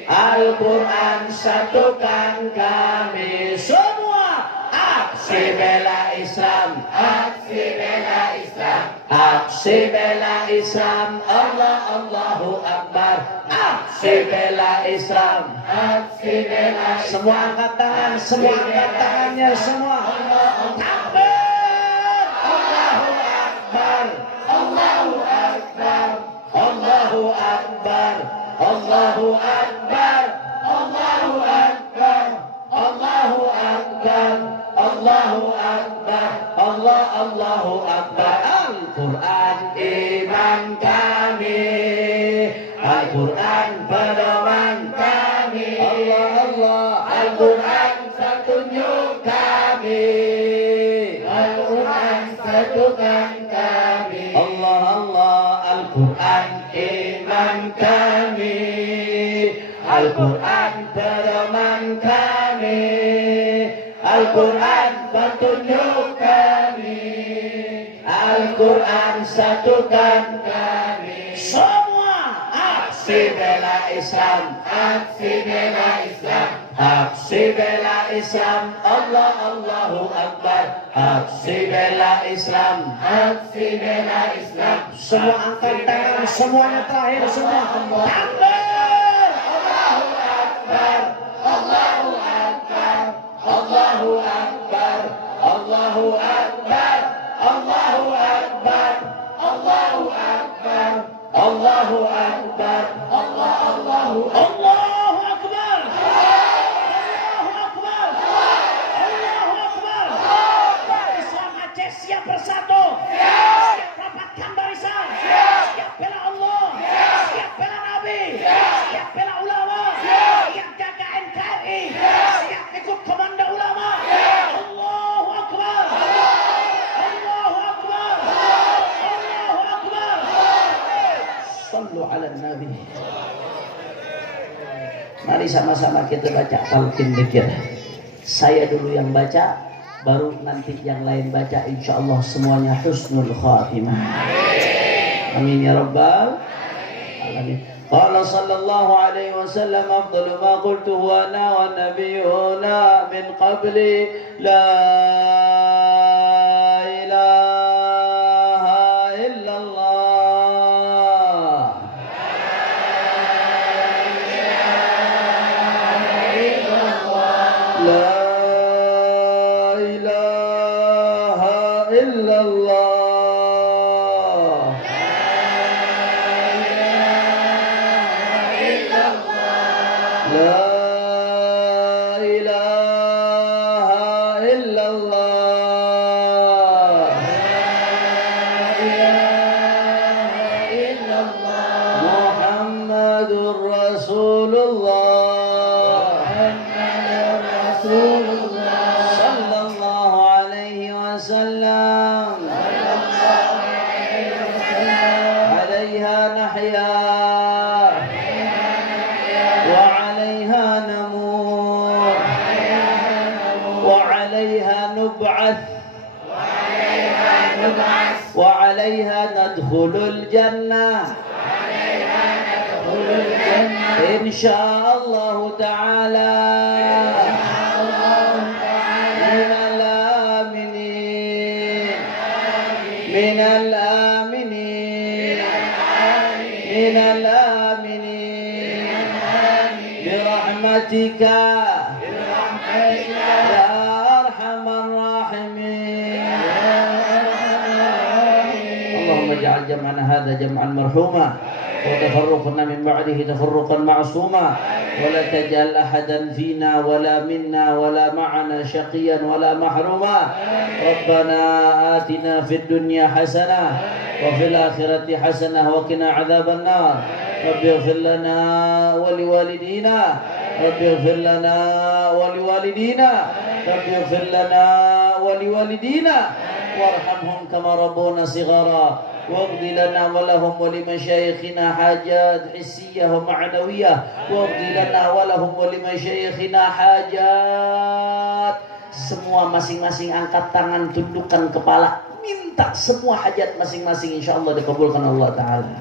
Al-Quran satukan kami semua. Aksi bela Islam, aksi bela Islam, aksi bela Islam, Allah Allahu Akbar. Aksi bela Islam, aksi bela Islam. Semua angkat tangan, semua angkat tangannya semua. Takbir, Allahu Akbar, Allahu Akbar, Allahu Akbar, Allahu Akbar, Allahu Akbar, Allahu Akbar, Allahu Akbar, Allahu Akbar. Al-Quran iman kami, Al-Quran pedoman kami, Allah Allah, Al-Quran petunjuk kami, Al-Quran satukan kami, Allah Allah, Al-Quran iman kami, Al-Quran pedoman kami, Al-Quran petunjuk kami, Al-Quran satukan kami semua. Aksi bela Islam, aksi bela Islam, aksi bela Islam, Allah Allahu Akbar. Aksi bela Islam, aksi bela Islam. Semua angkat tangan, semuanya terakhir semua. Takbir, Allahu Akbar, Allahu Akbar, Allahu Akbar, Allahu Akbar, Allahu Akbar, Allahu Akbar, Allahu Akbar, Allahu Akbar, Allahu Akbar, Allahu Akbar. Islam Aceh siap bersatu, siap rapatkan barisan, siap bela Allah, siap bela Nabi, siap bela ulama, siap jaga NKRI, siap ikut komando ulama. Allahu Akbar, Allahu Akbar, Allahu Akbar. Sallu ala Nabi. Mari sama-sama kita baca talqin dzikir. Saya dulu yang baca, baru nanti yang lain baca. Insyaallah semuanya husnul khatimah. Amin ya rabbal alamin. Qala sallallahu alaihi wasallam afdalu ma qultuhu ana wa nabiyyuna min qabli la ilaha illallah. La ilaha illallah. La ilaha illallah. Muhammadur Rasulullah. Sallallahu alaihi wasallam. Alaiha nahya وعليها نموت وعليها نبعث وعليها ندخل الجنة إن شاء الله تعالى من الآمنين من الآمنين من الآمنين برحمتك يا أرحم الراحمين. اللهم اجعل جمعنا هذا جمعا مرحوما وتفرقنا من بعده تفرقا معصوما ولا تجعل أحدا فينا ولا منا ولا معنا شقيا ولا محروما ربنا آتنا في الدنيا حسنة وفي الآخرة حسنة وقنا عذاب النار رب اغفر لنا ولوالدينا رب اغفر لنا ولوالدينا رب اغفر لنا ولوالدينا وارحمهم كما ربونا صغارا واقض لنا ولهم ولمشايخنا حاجات حسية ومعنوية واقض لنا ولهم ولمشايخنا حاجات. Semua masing-masing angkat tangan, tundukkan kepala, minta semua hajat masing-masing, insyaallah dikabulkan Allah Ta'ala.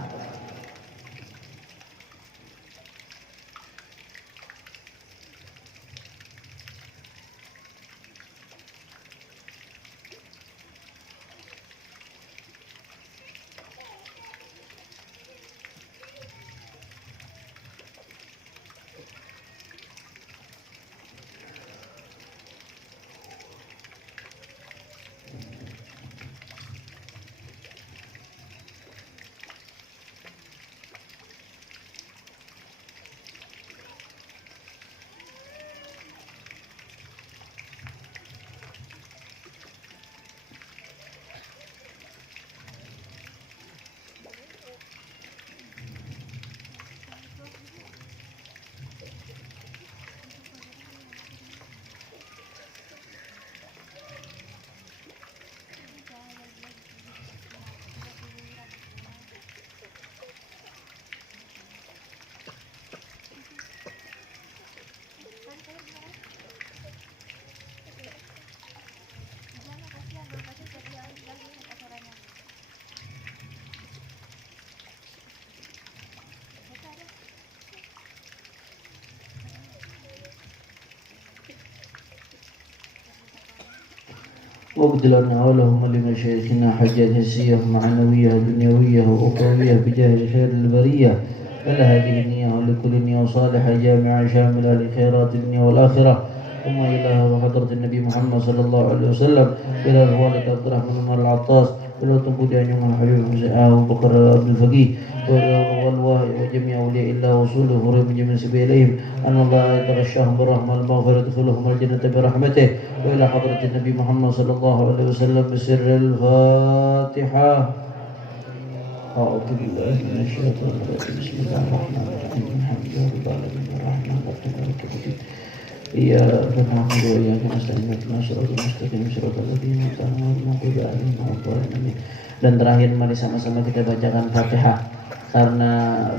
واقض لنا ولهم ولمشايخنا حاجات حسية ومعنوية ودنيوية وأخروية بجاه خير البرية فلا هذه النية ولكل نية صالحة جامعة شاملة لخيرات الدنيا والآخرة ثم إلى وحضرة النبي محمد صلى الله عليه وسلم إلى الوالد عبد الرحمن عمر العطاس إلى تنقل يوم حبيب أبو بكر عبد الفقيه والله وجميع أولياء الله وصوله ورب جميع سبيلهم أن الله يتغشاهم بالرحمة المغفرة يدخلهم الجنة برحمته وإلى حضرة النبي محمد صلى الله عليه وسلم بسر الفاتحة. أعوذ بالله من الشيطان الرجيم بسم الله الرحمن الرحيم الحمد لله رب العالمين الرحمن الرحيم مالك يوم الدين إياك نعبد وإياك نستعين اهدنا الصراط المستقيم صراط الذين أنعمت عليهم غير المغضوب عليهم. Dan terakhir mari sama-sama kita bacakan Fatihah karena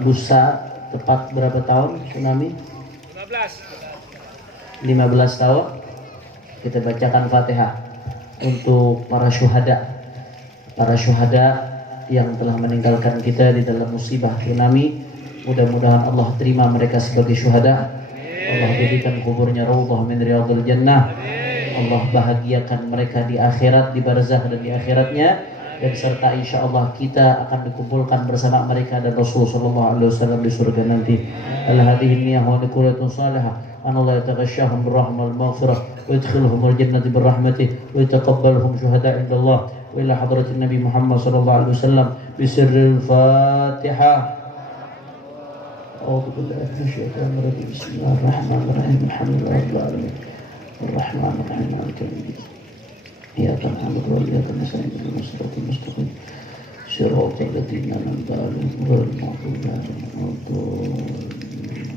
lusa tepat berapa tahun tsunami? 15 tahun. Kita bacakan Fatihah untuk para syuhada yang telah meninggalkan kita di dalam musibah tsunami. Mudah-mudahan Allah terima mereka sebagai syuhada. Allah jadikan kuburnya raudhah min riyadhil jannah. Allah bahagiakan mereka di akhirat, di barzakh dan di akhiratnya, dan serta insya Allah kita akan dikumpulkan bersama mereka dan Rasul sallallahu alaihi wasallam di surga nanti. Al-hadhihi niyyah wa niqratun salihah an Allah yataghashshahum birrahmah wal maghfirah wa yadkhiluhum al-jannata birrahmatih wa yataqabbaluhum syuhada' inda Allah wa ila hadratin Nabi Muhammad sallallahu alaihi wasallam bi sirril Fatihah. أعوذ بالله من الشيطان الرجيم بسم الله الرحمن الرحيم الحمد لله رب العالمين الرحمن الرحيم مالك يوم الدين إياك نعبد وإياك نستعين اهدنا الصراط المستقيم صراط الذين أنعمت عليهم غير المغضوب عليهم ولا الضالين.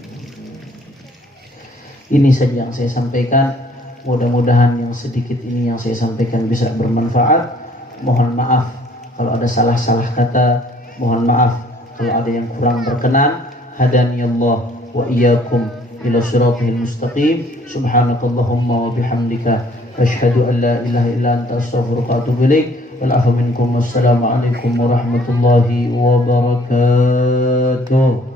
Ini saja yang saya sampaikan. Mudah-mudahan yang sedikit ini yang saya sampaikan bisa bermanfaat. Mohon maaf kalau ada salah-salah kata. Mohon maaf kalau ada yang kurang berkenan. Hadani Allah wa iyyakum ila siratil mustaqim. Subhanakallahumma wa bihamdika asyhadu an la ilaha illa anta astaghfiruka wa atubu ilaik. Wal afu minkum. Wassalamu alaikum warahmatullahi wabarakatuh.